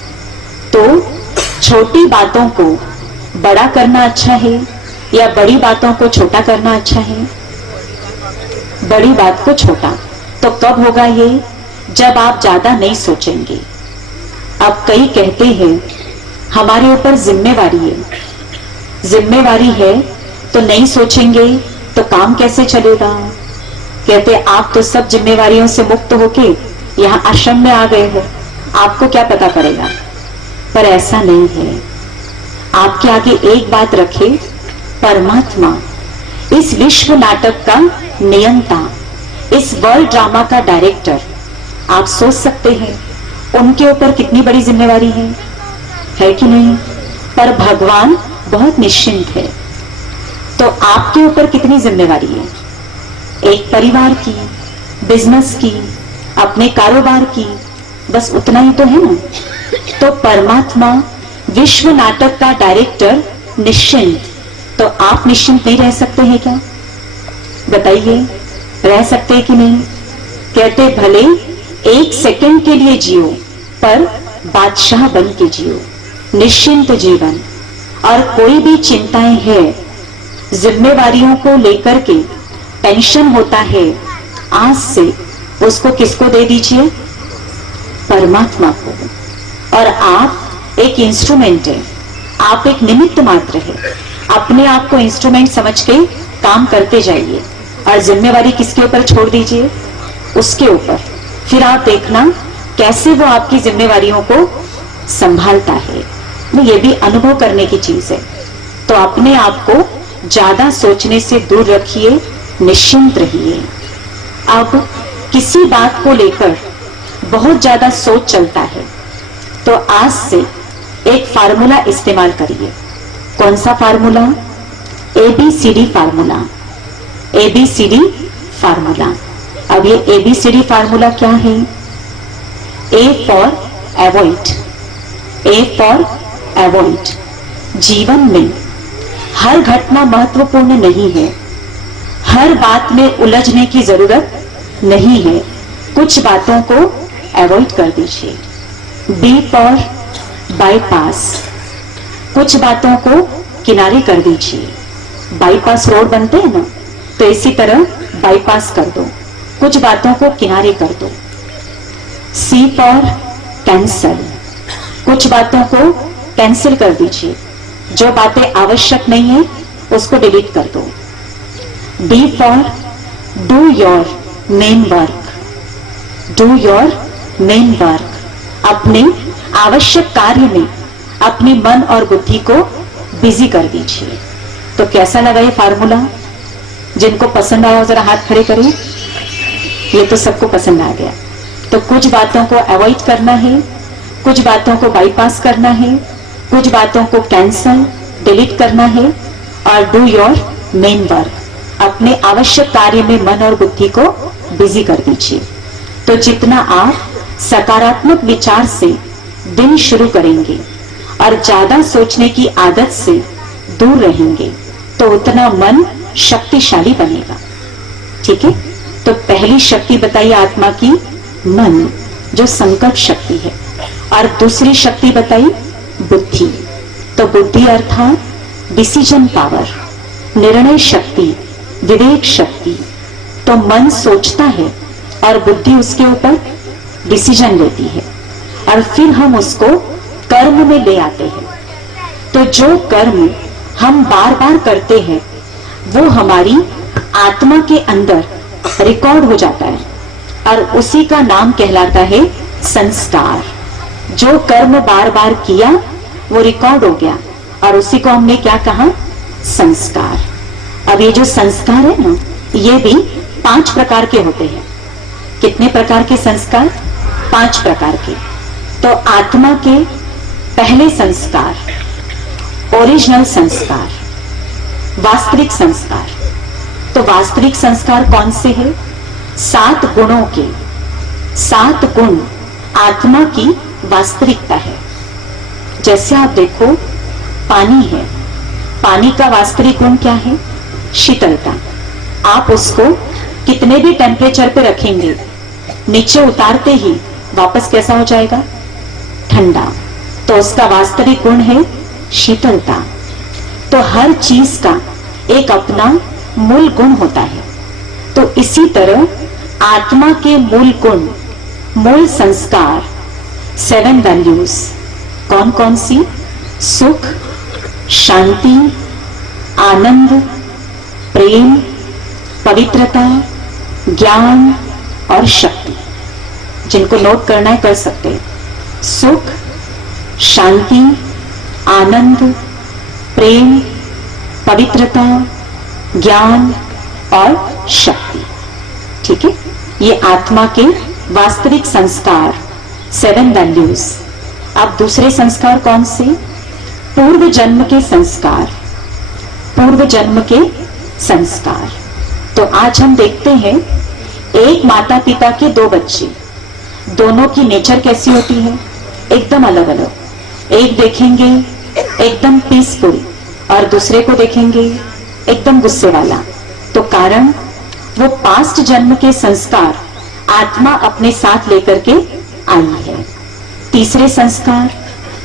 तो छोटी बातों को बड़ा करना अच्छा है या बड़ी बातों को छोटा करना अच्छा है? बड़ी बात को छोटा। तो कब होगा ये? जब आप ज्यादा नहीं सोचेंगे। अब कई कहते हैं हमारे ऊपर जिम्मेवारी है, जिम्मेवारी है तो नहीं सोचेंगे तो काम कैसे चलेगा? कहते आप तो सब जिम्मेवारियों से मुक्त होके यहाँ आश्रम में आ गए हो, आपको क्या पता पड़ेगा? पर ऐसा नहीं है। आपके आगे एक बात रखे, परमात्मा इस विश्व नाटक का नियंता, इस वर्ल्ड ड्रामा का डायरेक्टर। आप सोच सकते हैं उनके ऊपर कितनी बड़ी जिम्मेवारी है कि नहीं? पर भगवान बहुत निश्चिंत है। तो आपके ऊपर कितनी जिम्मेवारी है? एक परिवार की, बिजनेस की, अपने कारोबार की, बस उतना ही तो है ना। तो परमात्मा विश्व नाटक का डायरेक्टर निश्चिंत, तो आप निश्चिंत नहीं रह सकते हैं क्या? बताइए, रह सकते हैं कि नहीं? कहते भले एक सेकंड के लिए जियो, पर बादशाह बन के जियो, निश्चिंत जीवन। और कोई भी चिंताएं है, जिम्मेवारियों को लेकर के टेंशन होता है, आज से उसको किसको दे दीजिए? परमात्मा को। और आप एक इंस्ट्रूमेंट है, आप एक निमित्त मात्र है। अपने आप को इंस्ट्रूमेंट समझ के काम करते जाइए और जिम्मेवारी किसके ऊपर छोड़ दीजिए? उसके ऊपर। फिर आप देखना कैसे वो आपकी जिम्मेवारियों को संभालता है। ये भी अनुभव करने की चीज है। तो अपने आप को ज्यादा सोचने से दूर रखिए, निश्चिंत रहिए। अब किसी बात को लेकर बहुत ज्यादा सोच चलता है, तो आज से एक फार्मूला इस्तेमाल करिए। कौन सा formula? ABCD formula. ABCD formula. अब ये ABCD फार्मूला क्या है? A for avoid. A for avoid. जीवन में हर घटना महत्वपूर्ण नहीं है, हर बात में उलझने की जरूरत नहीं है। कुछ बातों को अवॉइड कर दीजिए। B for bypass. कुछ बातों को किनारे कर दीजिए। बाईपास रोड बनते हैं ना, तो इसी तरह बाईपास कर दो, कुछ बातों को किनारे कर दो। C for cancel. कुछ बातों को कैंसिल कर दीजिए, जो बातें आवश्यक नहीं है उसको डिलीट कर दो। D for do your main work. Do your main work. अपने आवश्यक कार्य में अपने मन और बुद्धि को बिजी कर दीजिए। तो कैसा लगा ये फार्मूला? जिनको पसंद आया जरा हाथ खड़े करें। ये तो सबको पसंद आ गया। तो कुछ बातों को अवॉइड करना है, कुछ बातों को बाईपास करना है, कुछ बातों को कैंसल डिलीट करना है, और डू योर मेन वर्क। अपने आवश्यक कार्य में मन और बुद्धि को बिजी कर दीजिए। तो जितना आप सकारात्मक विचार से दिन शुरू करेंगे और ज्यादा सोचने की आदत से दूर रहेंगे, तो उतना मन शक्तिशाली बनेगा। ठीक है? तो पहली शक्ति बताइए आत्मा की, मन, जो संकल्प शक्ति है। और दूसरी शक्ति बताई, बुद्धि। तो बुद्धि अर्थात डिसीजन पावर, निर्णय शक्ति, विवेक शक्ति। तो मन सोचता है और बुद्धि उसके ऊपर डिसीजन लेती है। और फिर हम उसको कर्म में ले आते हैं। तो जो कर्म हम बार बार करते हैं वो हमारी आत्मा के अंदर रिकॉर्ड हो जाता है और उसी का नाम कहलाता है संस्कार। जो कर्म बार बार किया वो रिकॉर्ड हो गया और उसी को हमने क्या कहा, संस्कार। अब ये जो संस्कार है ना, ये भी 5 प्रकार के होते हैं। कितने प्रकार के संस्कार? 5 प्रकार के। तो आत्मा के पहले संस्कार, ओरिजिनल संस्कार, वास्तविक संस्कार। तो वास्तविक संस्कार कौन से हैं? 7 गुणों के। 7 गुण आत्मा की वास्तविकता है। जैसे आप देखो, पानी है, पानी का वास्तविक गुण क्या है? शीतलता। आप उसको कितने भी टेम्परेचर पे रखेंगे, नीचे उतारते ही वापस कैसा हो जाएगा? ठंडा। तो उसका वास्तविक गुण है शीतलता। तो हर चीज का एक अपना मूल गुण होता है। तो इसी तरह आत्मा के मूल गुण, मूल संस्कार, 7 वैल्यूज कौन कौन सी? सुख, शांति, आनंद, प्रेम, पवित्रता, ज्ञान और शक्ति। जिनको नोट करना है कर सकते हैं। सुख, शांति, आनंद, प्रेम, पवित्रता, ज्ञान और शक्ति। ठीक है, ये आत्मा के वास्तविक संस्कार, 7 वैल्यूज। अब दूसरे संस्कार कौन से? पूर्व जन्म के संस्कार। पूर्व जन्म के संस्कार। तो आज हम देखते हैं एक माता पिता के 2 बच्चे, दोनों की नेचर कैसी होती है? एकदम अलग अलग। एक देखेंगे एकदम पीसफुल और दूसरे को देखेंगे एकदम गुस्से वाला। तो कारण वो पास्ट जन्म के संस्कार आत्मा अपने साथ लेकर के आई है। तीसरे संस्कार,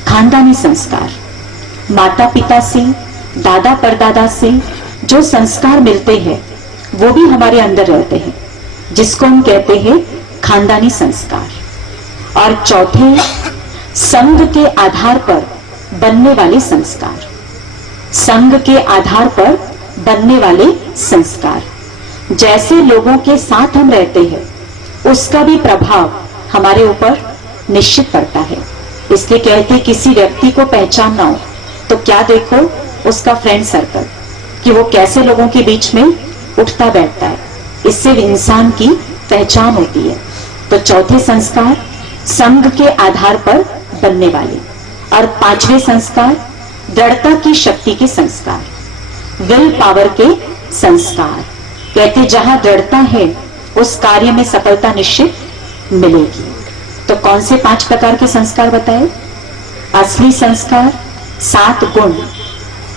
खानदानी संस्कार। माता पिता से, दादा परदादा से जो संस्कार मिलते हैं वो भी हमारे अंदर रहते हैं, जिसको हम कहते हैं खानदानी संस्कार। और चौथे, संग के आधार पर बनने वाले संस्कार। संग के आधार पर बनने वाले संस्कार। जैसे लोगों के साथ हम रहते हैं उसका भी प्रभाव हमारे ऊपर निश्चित पड़ता है। इसलिए कहते किसी व्यक्ति को पहचानना हो तो क्या देखो? उसका फ्रेंड सर्कल, कि वो कैसे लोगों के बीच में उठता बैठता है। इससे इंसान की पहचान होती है। तो चौथे संस्कार संग के आधार पर बनने वाले। और 5वें संस्कार दृढ़ता की शक्ति के संस्कार, विल पावर के संस्कार। कहते जहां दृढ़ता है उस कार्य में सफलता निश्चित मिलेगी। तो कौन से 5 प्रकार के संस्कार बताए? असली संस्कार, 7 गुण,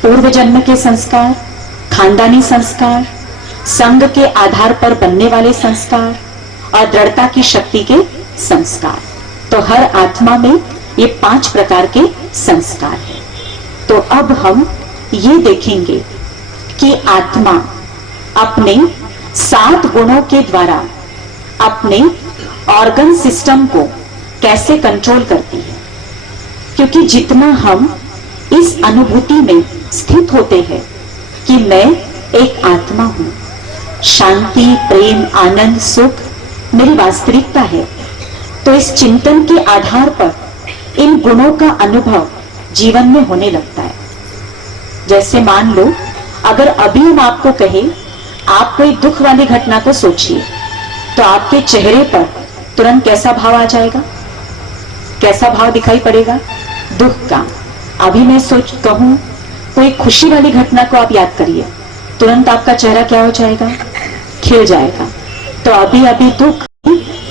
पूर्व जन्म के संस्कार, खानदानी संस्कार, संग के आधार पर बनने वाले संस्कार और दृढ़ता की शक्ति के संस्कार। तो हर आत्मा में ये 5 प्रकार के संस्कार हैं। तो अब हम ये देखेंगे कि आत्मा अपने 7 गुणों के द्वारा अपने ऑर्गन सिस्टम को कैसे कंट्रोल करती है। क्योंकि जितना हम इस अनुभूति में स्थित होते हैं कि मैं एक आत्मा हूं, शांति, प्रेम, आनंद, सुख मेरी वास्तविकता है, तो इस चिंतन के आधार पर इन गुणों का अनुभव जीवन में होने लगता है। जैसे मान लो अगर अभी हम आपको कहें आप कोई दुख वाली घटना को सोचिए, तो आपके चेहरे पर तुरंत कैसा भाव आ जाएगा? कैसा भाव दिखाई पड़ेगा? दुख का। अभी मैं कहूं कोई खुशी वाली घटना को आप याद करिए, तुरंत आपका चेहरा क्या हो जाएगा? खिल जाएगा। तो अभी अभी दुख,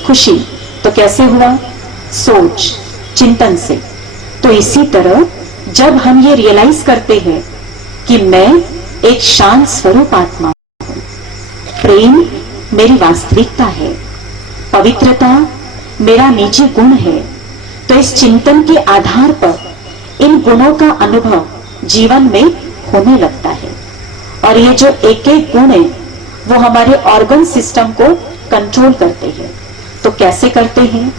खुशी, तो कैसे हुआ? सोच, चिंतन से। तो इसी तरह जब हम ये रियलाइज करते हैं कि मैं एक शांत स्वरूप आत्मा हूं, प्रेम मेरी वास्तविकता है, पवित्रता मेरा निजी गुण है, तो इस चिंतन के आधार पर इन गुणों का अनुभव जीवन में होने लगता है। और ये जो एक एक गुण है वो हमारे ऑर्गन सिस्टम को कंट्रोल करते हैं। तो कैसे करते हैं?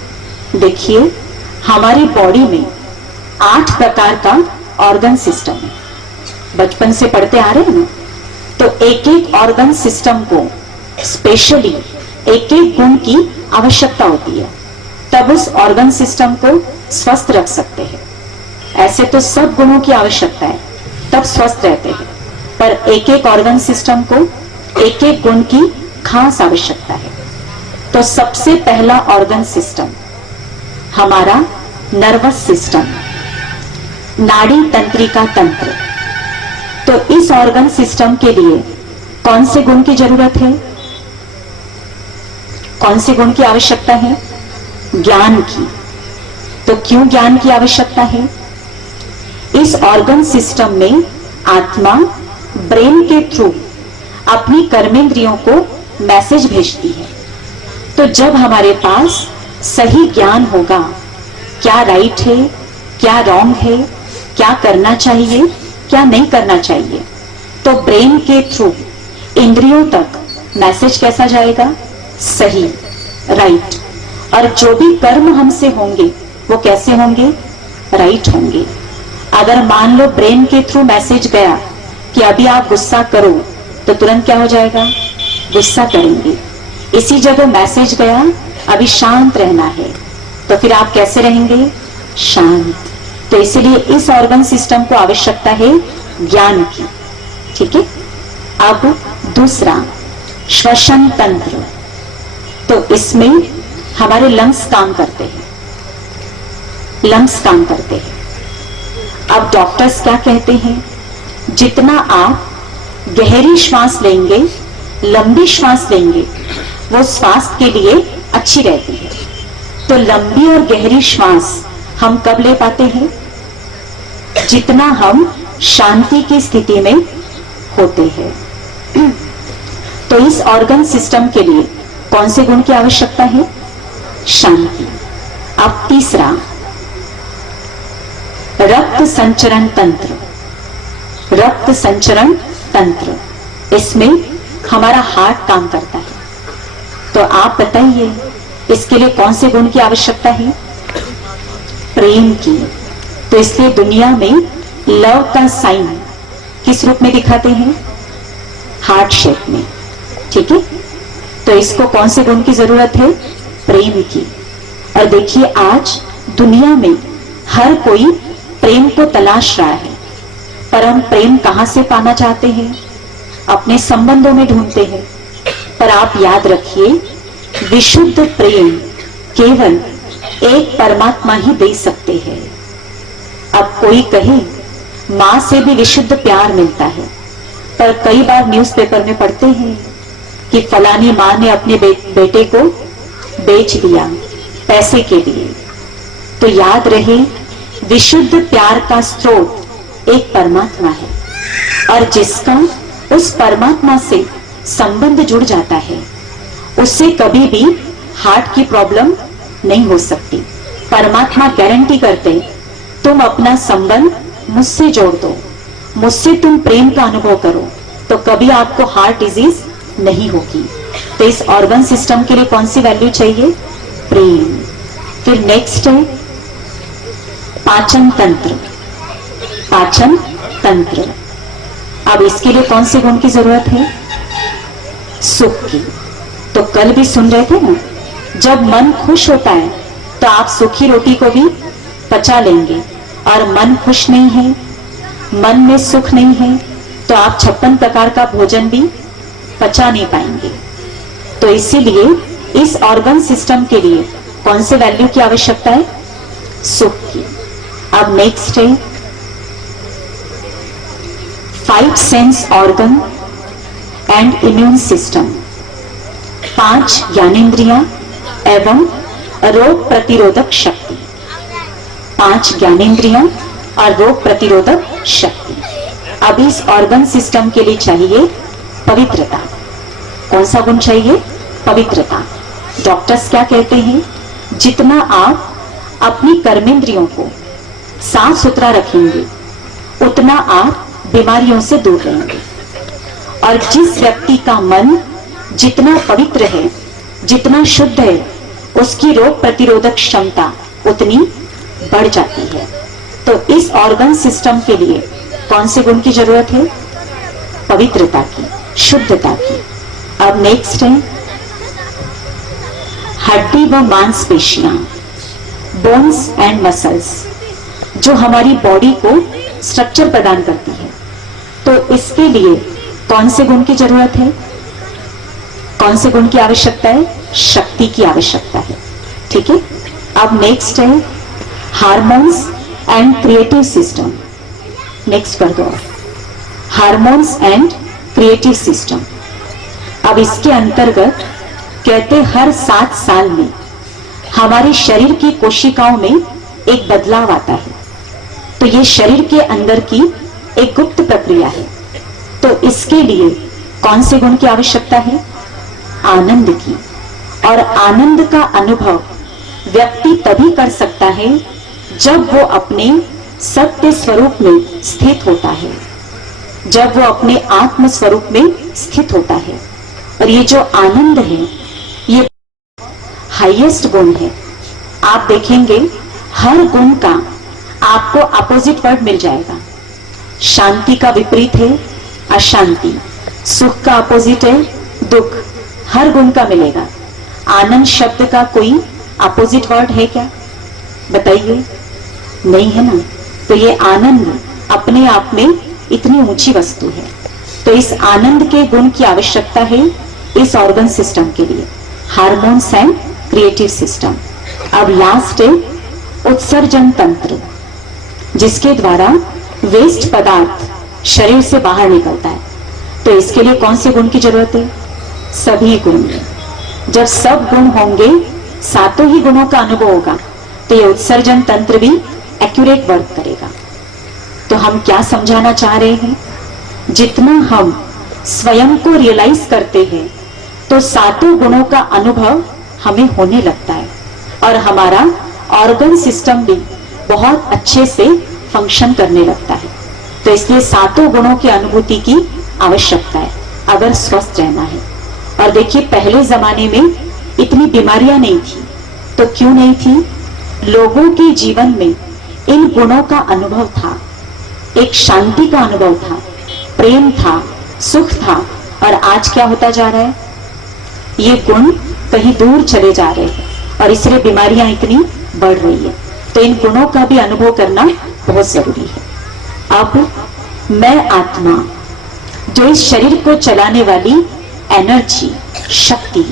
देखिए, हमारी बॉडी में 8 प्रकार का ऑर्गन सिस्टम है। बचपन से पढ़ते आ रहे हैं ना, तो एक एक ऑर्गन सिस्टम को स्पेशली एक एक गुण की आवश्यकता होती है, तब उस ऑर्गन सिस्टम को स्वस्थ रख सकते हैं। ऐसे तो सब गुणों की आवश्यकता है, तब स्वस्थ रहते हैं, पर एक एक ऑर्गन सिस्टम को एक एक गुण की खास आवश्यकता है। तो सबसे पहला ऑर्गन सिस्टम हमारा नर्वस सिस्टम, नाड़ी तंत्रिका तंत्र। तो इस ऑर्गन सिस्टम के लिए कौन से गुण की जरूरत है, कौन से गुण की आवश्यकता है? ज्ञान की। तो क्यों ज्ञान की आवश्यकता है? इस ऑर्गन सिस्टम में आत्मा ब्रेन के थ्रू अपनी कर्मेंद्रियों को मैसेज भेजती है। तो जब हमारे पास सही ज्ञान होगा, क्या राइट है, क्या रॉन्ग है, क्या करना चाहिए, क्या नहीं करना चाहिए, तो ब्रेन के थ्रू इंद्रियों तक मैसेज कैसा जाएगा? सही, राइट। और जो भी कर्म हमसे होंगे वो कैसे होंगे? राइट होंगे। अगर मान लो ब्रेन के थ्रू मैसेज गया कि अभी आप गुस्सा करो, तो तुरंत क्या हो जाएगा? गुस्सा करेंगे। इसी जगह मैसेज गया अभी शांत रहना है, तो फिर आप कैसे रहेंगे? शांत। तो इसलिए इस ऑर्गन सिस्टम को आवश्यकता है ज्ञान की। ठीक है। अब दूसरा श्वसन तंत्र। तो इसमें हमारे लंग्स काम करते हैं, लंग्स काम करते हैं। अब डॉक्टर्स क्या कहते हैं? जितना आप गहरी श्वास लेंगे, लंबी श्वास लेंगे, वो स्वास्थ्य के लिए अच्छी रहती है। तो लंबी और गहरी श्वास हम कब ले पाते हैं? जितना हम शांति की स्थिति में होते हैं। तो इस ऑर्गन सिस्टम के लिए कौन से गुण की आवश्यकता है? शांति। अब तीसरा रक्त संचरण तंत्र। रक्त संचरण तंत्र, इसमें हमारा हार्ट काम करता है। तो आप बताइए इसके लिए कौन से गुण की आवश्यकता है? प्रेम की। तो इसलिए दुनिया में लव का साइन किस रूप में दिखाते हैं? हार्ट शेप में। ठीक है। तो इसको कौन से गुण की जरूरत है? प्रेम की। और देखिए आज दुनिया में हर कोई प्रेम को तलाश रहा है, पर हम प्रेम कहां से पाना चाहते हैं? अपने संबंधों में ढूंढते हैं। पर आप याद रखिए, विशुद्ध प्रेम केवल एक परमात्मा ही दे सकते हैं। अब कोई कहे मां से भी विशुद्ध प्यार मिलता है, पर कई बार न्यूज़पेपर में पढ़ते हैं कि फलानी मां ने अपने बेटे को बेच दिया पैसे के लिए। तो याद रहे, विशुद्ध प्यार का स्रोत एक परमात्मा है, और जिसका उस परमात्मा से संबंध जुड़ जाता है, उससे कभी भी हार्ट की प्रॉब्लम नहीं हो सकती। परमात्मा गारंटी करते, तुम अपना संबंध मुझसे जोड़ दो, मुझसे तुम प्रेम का अनुभव करो, तो कभी आपको हार्ट डिजीज नहीं होगी। तो इस ऑर्गन सिस्टम के लिए कौन सी वैल्यू चाहिए? प्रेम। फिर नेक्स्ट है पाचन तंत्र। पाचन तंत्र, अब इसके लिए कौन से गुण की जरूरत है? सुख की। तो कल भी सुन रहे थे ना, जब मन खुश होता है तो आप सूखी रोटी को भी पचा लेंगे, और मन खुश नहीं है, मन में सुख नहीं है, तो आप 56 प्रकार का भोजन भी पचा नहीं पाएंगे। तो इसीलिए इस ऑर्गन सिस्टम के लिए कौन से वैल्यू की आवश्यकता है? सुख की। अब नेक्स्ट है 5 sense organ and immune system. 5 ज्ञानेंद्रियां एवं रोग प्रतिरोधक शक्ति। 5 ज्ञानेंद्रियां और रोग प्रतिरोधक शक्ति। अब इस ऑर्गन सिस्टम के लिए चाहिए पवित्रता। कौन सा गुण चाहिए? पवित्रता। डॉक्टर्स क्या कहते हैं? जितना आप अपनी कर्मेंद्रियों को साफ सुथरा रखेंगे, उतना आप बीमारियों से दूर रहेंगे। और जिस व्यक्ति का मन जितना पवित्र है, जितना शुद्ध है, उसकी रोग प्रतिरोधक क्षमता उतनी बढ़ जाती है। तो इस ऑर्गन सिस्टम के लिए कौन से गुण की जरूरत है? पवित्रता की, शुद्धता की। अब नेक्स्ट है हड्डी व मांसपेशियां, बोन्स एंड मसल्स, जो हमारी बॉडी को स्ट्रक्चर प्रदान करती है। तो इसके लिए कौन से गुण की जरूरत है? कौन से गुण की आवश्यकता है? शक्ति की आवश्यकता है। ठीक है। अब नेक्स्ट है hormones and creative system. Next कर दो, हार्मोन्स एंड क्रिएटिव सिस्टम। अब इसके अंतर्गत कहते हर 7 साल में हमारे शरीर की कोशिकाओं में एक बदलाव आता है। तो ये शरीर के अंदर की एक गुप्त प्रक्रिया है। तो इसके लिए कौन से गुण की आवश्यकता है? आनंद की। और आनंद का अनुभव व्यक्ति तभी कर सकता है जब वो अपने सत्य स्वरूप में स्थित होता है, जब वो अपने आत्म स्वरूप में स्थित होता है। और ये जो आनंद है ये हाईएस्ट गुण है। आप देखेंगे हर गुण का आपको अपोजिट वर्ड मिल जाएगा। शांति का विपरीत है अशांति, सुख का अपोजिट है दुख, हर गुण का मिलेगा। आनंद शब्द का कोई अपोजिट वर्ड है क्या? बताइए, नहीं है ना। तो ये आनंद अपने आप में इतनी ऊंची वस्तु है। तो इस आनंद के गुण की आवश्यकता है इस ऑर्गन सिस्टम के लिए, हार्मोन्स एंड क्रिएटिव सिस्टम। अब लास्ट है उत्सर्जन तंत्र, जिसके द्वारा वेस्ट पदार्थ शरीर से बाहर निकलता है। तो इसके लिए कौन से गुण की जरूरत है? सभी गुण। जब सब गुण होंगे, सातों ही गुणों का अनुभव होगा, तो ये उत्सर्जन तंत्र भी एक्यूरेट वर्क करेगा। तो हम क्या समझाना चाह रहे हैं? जितना हम स्वयं को रियलाइज करते हैं तो सातों गुणों का अनुभव हमें होने लगता है और हमारा ऑर्गन सिस्टम भी बहुत अच्छे से फंक्शन करने लगता है। तो इसलिए सातों गुणों की अनुभूति की आवश्यकता है अगर स्वस्थ रहना है। और देखिए पहले जमाने में इतनी बीमारियां नहीं थी। तो क्यों नहीं थी? लोगों के जीवन में इन गुणों का अनुभव था, एक शांति का अनुभव था, प्रेम था, सुख था। और आज क्या होता जा रहा है? ये गुण कहीं दूर चले जा रहे हैं और इसलिए बीमारियां इतनी बढ़ रही है। तो इन गुणों का भी अनुभव करना बहुत जरूरी है। अब मैं आत्मा, जो इस शरीर को चलाने वाली एनर्जी, शक्ति,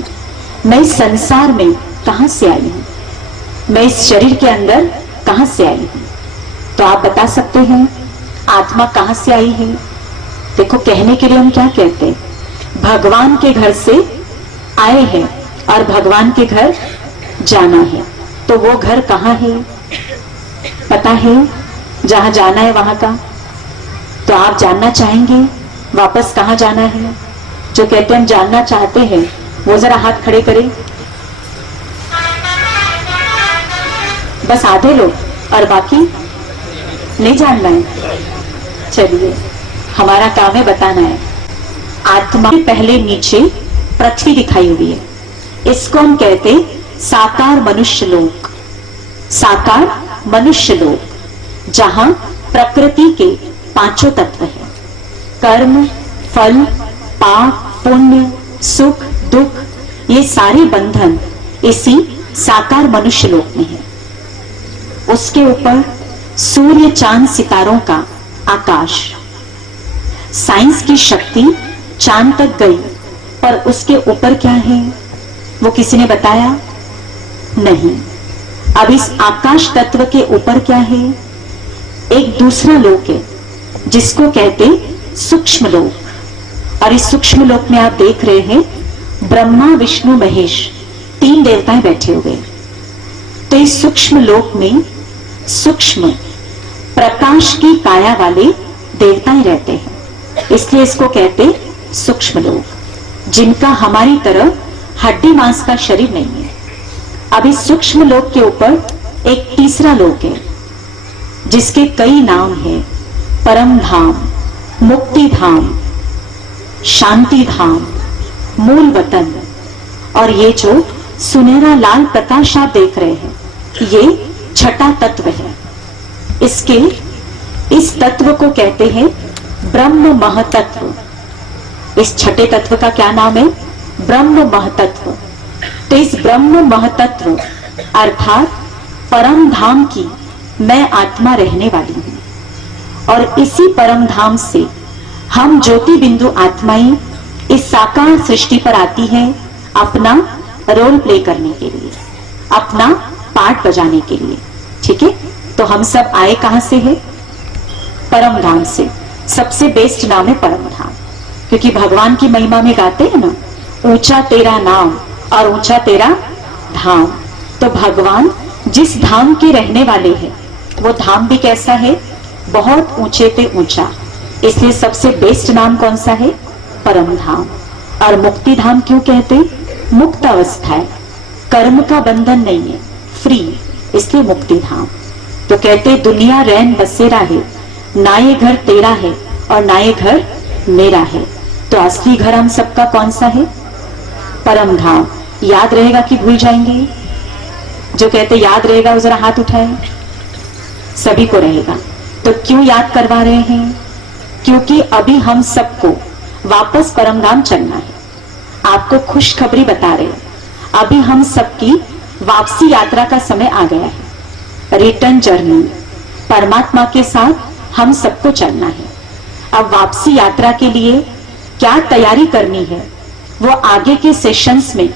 मैं इस संसार में कहां से आई हूं? मैं इस शरीर के अंदर कहां से आई हूं? तो आप बता सकते हैं आत्मा कहां से आई है? देखो, कहने के लिए हम क्या कहते हैं? भगवान के घर से आए हैं और भगवान के घर जाना है। तो वो घर कहां है? पता है जहां जाना है वहां का? तो आप जानना चाहेंगे वापस कहां जाना है? जो कहते हैं हम जानना चाहते हैं वो जरा हाथ खड़े करें। बस आधे लोग, और बाकी नहीं जानना है। चलिए, हमारा काम है बताना है। आत्मा के पहले नीचे पृथ्वी दिखाई हुई है, इसको हम कहते साकार मनुष्य लोक। साकार मनुष्य लोक, जहां प्रकृति के पांचों तत्व हैं, कर्म, फल, पाप, पुण्य, सुख, दुख, ये सारे बंधन इसी साकार मनुष्य लोक में है। उसके ऊपर सूर्य, चांद, सितारों का आकाश। साइंस की शक्ति चांद तक गई, पर उसके ऊपर क्या है वो किसी ने बताया नहीं। अब इस आकाश तत्व के ऊपर क्या है? एक दूसरा लोक है जिसको कहते सूक्ष्म लोक। और इस सूक्ष्म लोक में आप देख रहे हैं ब्रह्मा, विष्णु, महेश, 3 देवताएं बैठे हुए। तो इस सूक्ष्म लोक में सूक्ष्म प्रकाश की काया वाले देवताएं रहते हैं, इसलिए इसको कहते सूक्ष्म लोक, जिनका हमारी तरह हड्डी मांस का शरीर नहीं है। अब इस सूक्ष्म लोक के ऊपर एक तीसरा लोक है जिसके कई नाम हैं, परम धाम, मुक्ति धाम, शांति धाम, मूल वतन। और ये जो सुनहरा लाल प्रकाश आप देख रहे हैं, ये छठा तत्व है। इसके इस तत्व को कहते हैं ब्रह्म महतत्व। इस छठे तत्व का क्या नाम है? ब्रह्म महतत्व। तो इस ब्रह्म महतत्व अर्थात परम धाम की मैं आत्मा रहने वाली हूं, और इसी परम धाम से हम ज्योति बिंदु आत्माएं इस साकार सृष्टि पर आती हैं अपना रोल प्ले करने के लिए, अपना पार्ट बजाने के लिए। ठीक है, तो हम सब आए कहां से है? परम धाम से। सबसे बेस्ट नाम है परम धाम, क्योंकि भगवान की महिमा में गाते हैं ना, ऊंचा तेरा नाम और ऊंचा तेरा धाम। तो भगवान जिस धाम के रहने वाले हैं वो धाम भी कैसा है? बहुत ऊंचे पे ऊंचा। इसलिए सबसे बेस्ट नाम कौन सा है? परम धाम। और मुक्ति धाम क्यों कहते? मुक्त अवस्था है, कर्म का बंधन नहीं है, फ्री, इसलिए मुक्ति धाम। तो कहते दुनिया रैन बसेरा है, ना ये घर तेरा है और ना ये घर मेरा है। तो असली घर हम सबका कौन सा है? परम धाम। याद रहेगा कि भूल जाएंगे? जो कहते याद रहेगा वो जरा हाथ उठाए। सभी को रहेगा। तो क्यों याद करवा रहे हैं? क्योंकि अभी हम सबको वापस परमधाम चलना है। आपको खुशखबरी बता रहे हैं, अभी हम सबकी वापसी यात्रा का समय आ गया है। रिटर्न जर्नी, परमात्मा के साथ हम सबको चलना है। अब वापसी यात्रा के लिए क्या तैयारी करनी है वो आगे के सेशंस में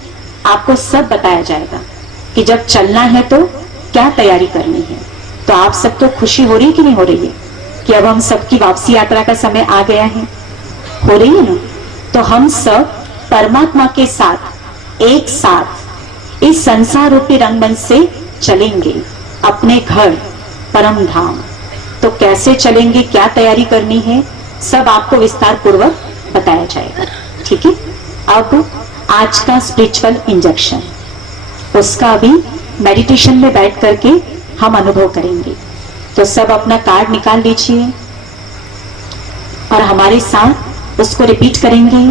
आपको सब बताया जाएगा कि जब चलना है तो क्या तैयारी करनी है। तो आप सबको खुशी हो रही है कि नहीं हो रही है कि अब हम सबकी वापसी यात्रा का समय आ गया है? हो रही है ना? तो हम सब परमात्मा के साथ एक साथ इस संसार रूपी रंगमंच से चलेंगे अपने घर परम धाम। तो कैसे चलेंगे, क्या तैयारी करनी है, सब आपको विस्तार पूर्वक बताया जाएगा। ठीक है, अब आज का स्पिरिचुअल इंजेक्शन, उसका अभी मेडिटेशन में बैठ करके हम अनुभव करेंगे। तो सब अपना कार्ड निकाल लीजिए और हमारे साथ उसको रिपीट करेंगे।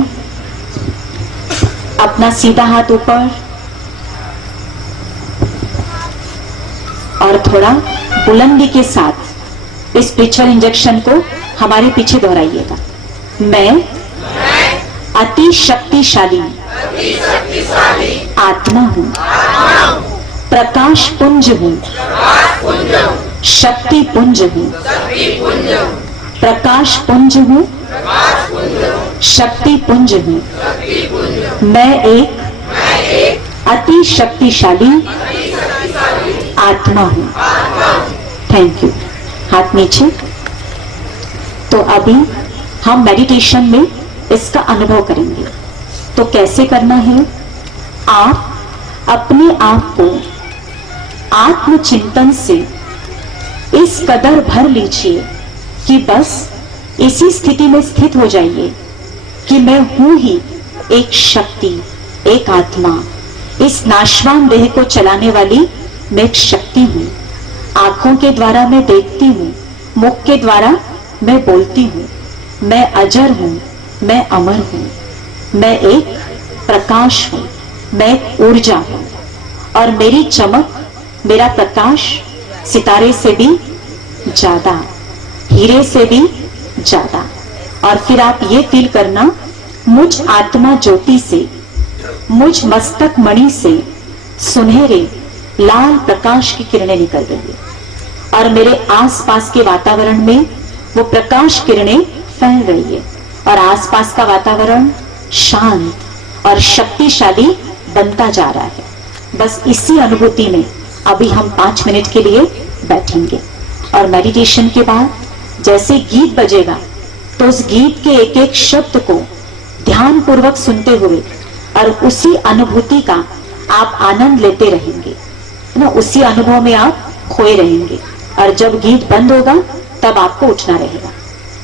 अपना सीधा हाथ ऊपर और थोड़ा बुलंदी के साथ इस स्पिरिचुअल इंजेक्शन को हमारे पीछे दोहराइएगा। मैं अति शक्तिशाली आत्मा हूं, प्रकाश पुंज हूं, शक्ति पुंज हूं, प्रकाश पुंज हूं, शक्ति पुंज हूं। मैं एक अति शक्तिशाली आत्मा हूं। Thank you. हाथ नीचे। तो अभी हम मेडिटेशन में इसका अनुभव करेंगे। तो कैसे करना है? आप अपने आप को आत्मचिंतन से इस कदर भर लीजिए कि बस इसी स्थिति में स्थित हो जाइए कि मैं हूं ही एक शक्ति, एक आत्मा। इस नाशवान देह को चलाने वाली मैं एक शक्ति हूं। आंखों के द्वारा मैं देखती हूं, मुख के द्वारा मैं बोलती हूं। मैं अजर हूं, मैं अमर हूं, मैं एक प्रकाश हूं, मैं एक ऊर्जा हूं। और मेरी चमक, मेरा प्रकाश सितारे से भी ज्यादा, हीरे से भी ज्यादा। और फिर आप ये फील करना, मुझ आत्मा ज्योति से, मुझ मस्तक मणि से सुनहरे लाल प्रकाश की किरणें निकल रही है और मेरे आसपास के वातावरण में वो प्रकाश किरणें फैल रही है और आसपास का वातावरण शांत और शक्तिशाली बनता जा रहा है। बस इसी अनुभूति में अभी हम 5 मिनट के लिए बैठेंगे और मेडिटेशन के बाद जैसे गीत बजेगा तो उस गीत के एक एक शब्द को ध्यान पूर्वक सुनते हुए और उसी अनुभूति का आप आनंद लेते रहेंगे ना, उसी अनुभव में आप खोए रहेंगे। और जब गीत बंद होगा तब आपको उठना रहेगा।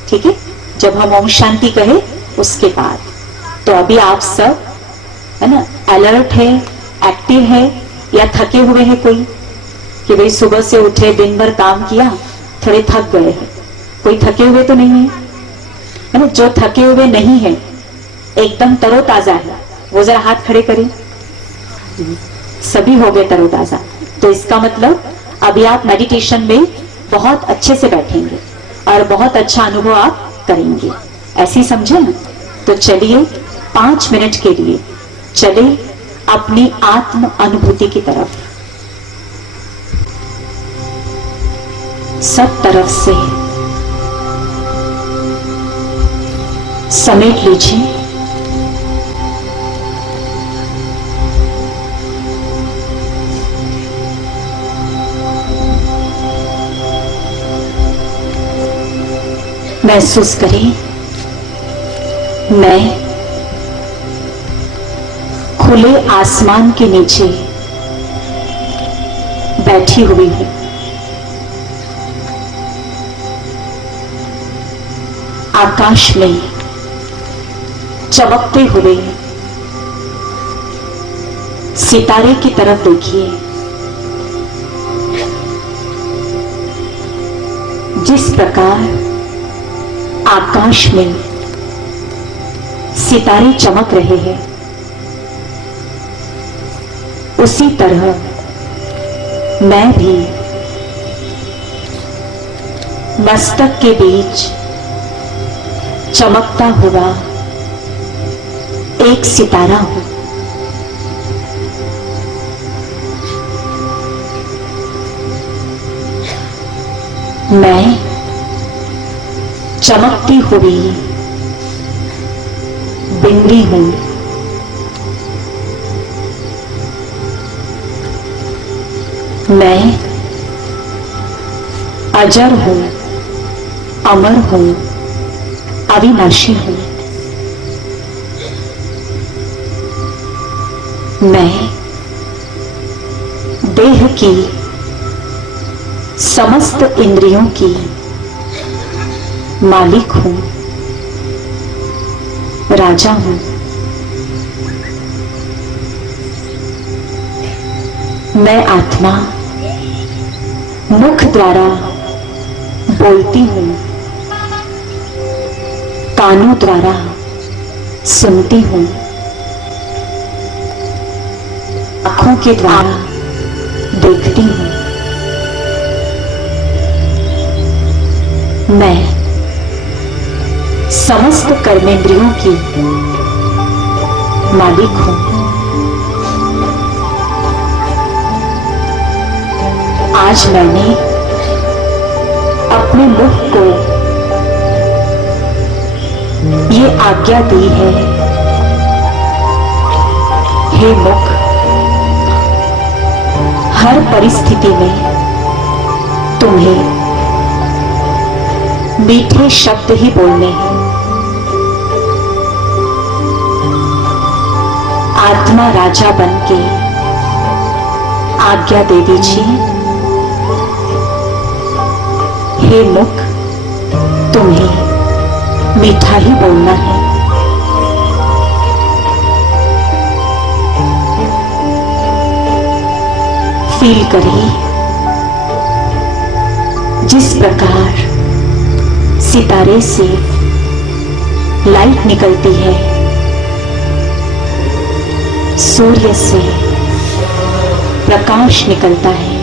ठीक है, जब हम ओम शांति कहे उसके बाद। तो अभी आप सब है ना अलर्ट है, एक्टिव है या थके हुए हैं कोई कि भाई सुबह से उठे, दिन भर काम किया, थोड़े थक गए हैं? कोई थके हुए तो नहीं है ना? जो थके हुए नहीं है, एकदम तरोताजा है, वो जरा हाथ खड़े करें। सभी हो गए तरोताजा। तो इसका मतलब अभी आप मेडिटेशन में बहुत अच्छे से बैठेंगे और बहुत अच्छा अनुभव आप करेंगे, ऐसे समझे ना। तो चलिए 5 मिनट के लिए चले अपनी आत्म अनुभूति की तरफ। सब तरफ से समेट लीजिए। महसूस करें मैं खुले आसमान के नीचे बैठी हुई हूं। आकाश में चमकते हुए सितारे की तरफ देखिए। जिस प्रकार आकाश में सितारे चमक रहे हैं, उसी तरह मैं भी मस्तक के बीच चमकता हुआ एक सितारा हूं। मैं चमकती हुई बिंदी हूं। मैं अजर हूं, अमर हूं, अविनाशी हूं। मैं देह की समस्त इंद्रियों की मालिक हूं, राजा हूं। मैं आत्मा मुख द्वारा बोलती हूं, कानों द्वारा सुनती हूं, आंखों के द्वारा देखती हूं। मैं समस्त कर्मेंद्रियों की मालिक हूं। आज मैंने अपने मुख को ये आज्ञा दी है, हे मुख, हर परिस्थिति में तुम्हें मीठे शब्द ही बोलने हैं। आत्मा राजा बनके आज्ञा दे दीजिए, हे मुख, तुम्हें मीठा ही बोलना है। फील करिए जिस प्रकार सितारे से लाइट निकलती है, सूर्य से प्रकाश निकलता है।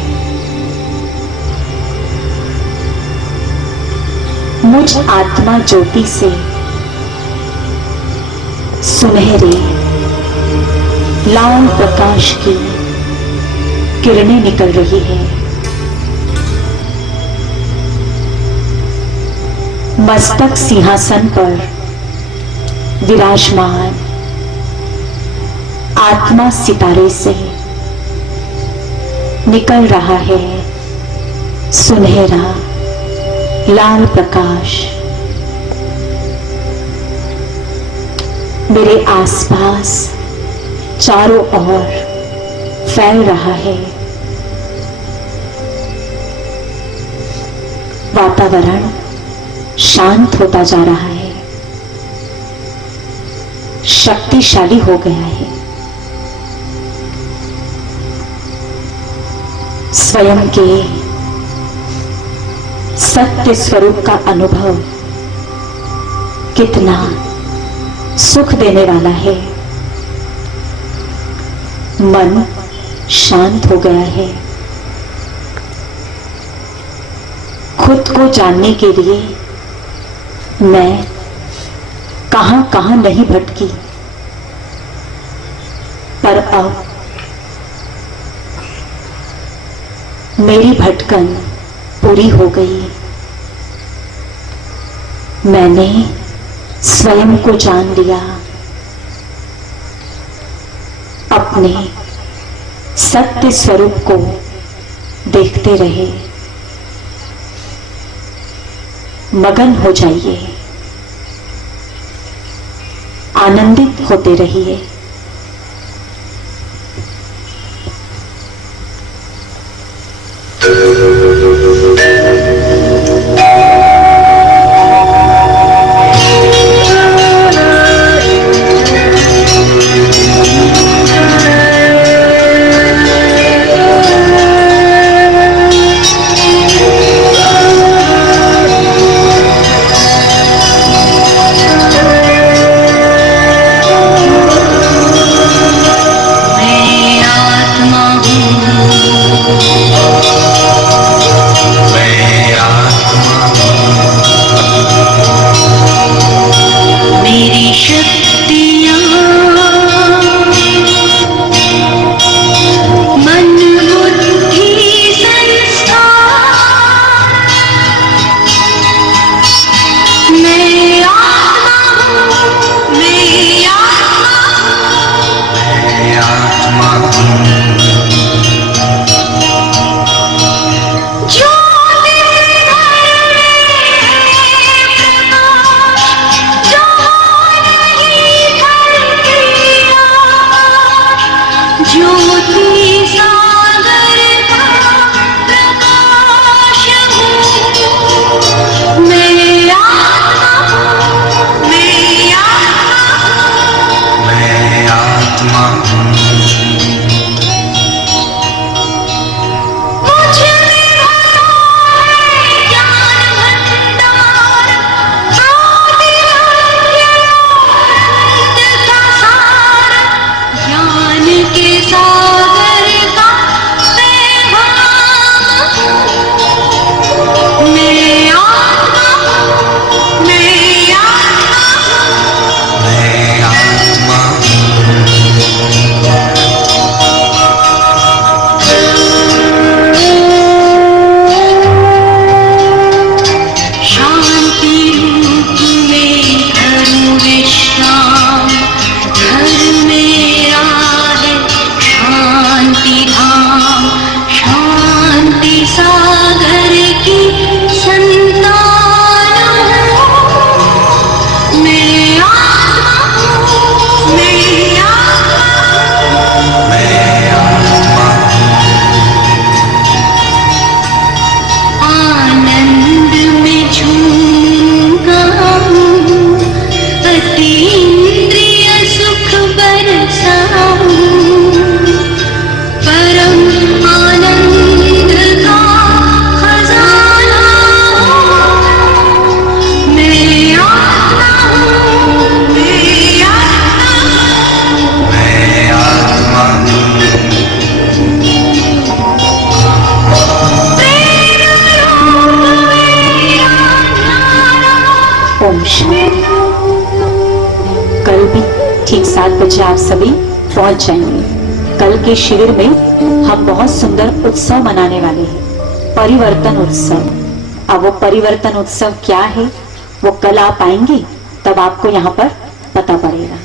मुझ आत्मा ज्योति से सुनहरे लाल प्रकाश की किरणें निकल रही है। मस्तक सिंहासन पर विराजमान आत्मा सितारे से निकल रहा है सुनहरा लाल प्रकाश। मेरे आसपास चारों ओर फैल रहा है। वातावरण शांत होता जा रहा है, शक्तिशाली हो गया है। स्वयं के सत्य स्वरूप का अनुभव कितना सुख देने वाला है। मन शांत हो गया है, को जानने के लिए मैं कहां कहां नहीं भटकी, पर अब मेरी भटकन पूरी हो गई। मैंने स्वयं को जान लिया, अपने सत्य स्वरूप को देखते रहे, मगन हो जाइए, आनंदित होते रहिए। कल भी ठीक 7 बजे आप सभी पहुंच जाएंगे। कल के शिविर में हम बहुत सुंदर उत्सव मनाने वाले हैं, परिवर्तन उत्सव। अब वो परिवर्तन उत्सव क्या है वो कल आप आएंगे तब आपको यहाँ पर पता पड़ेगा।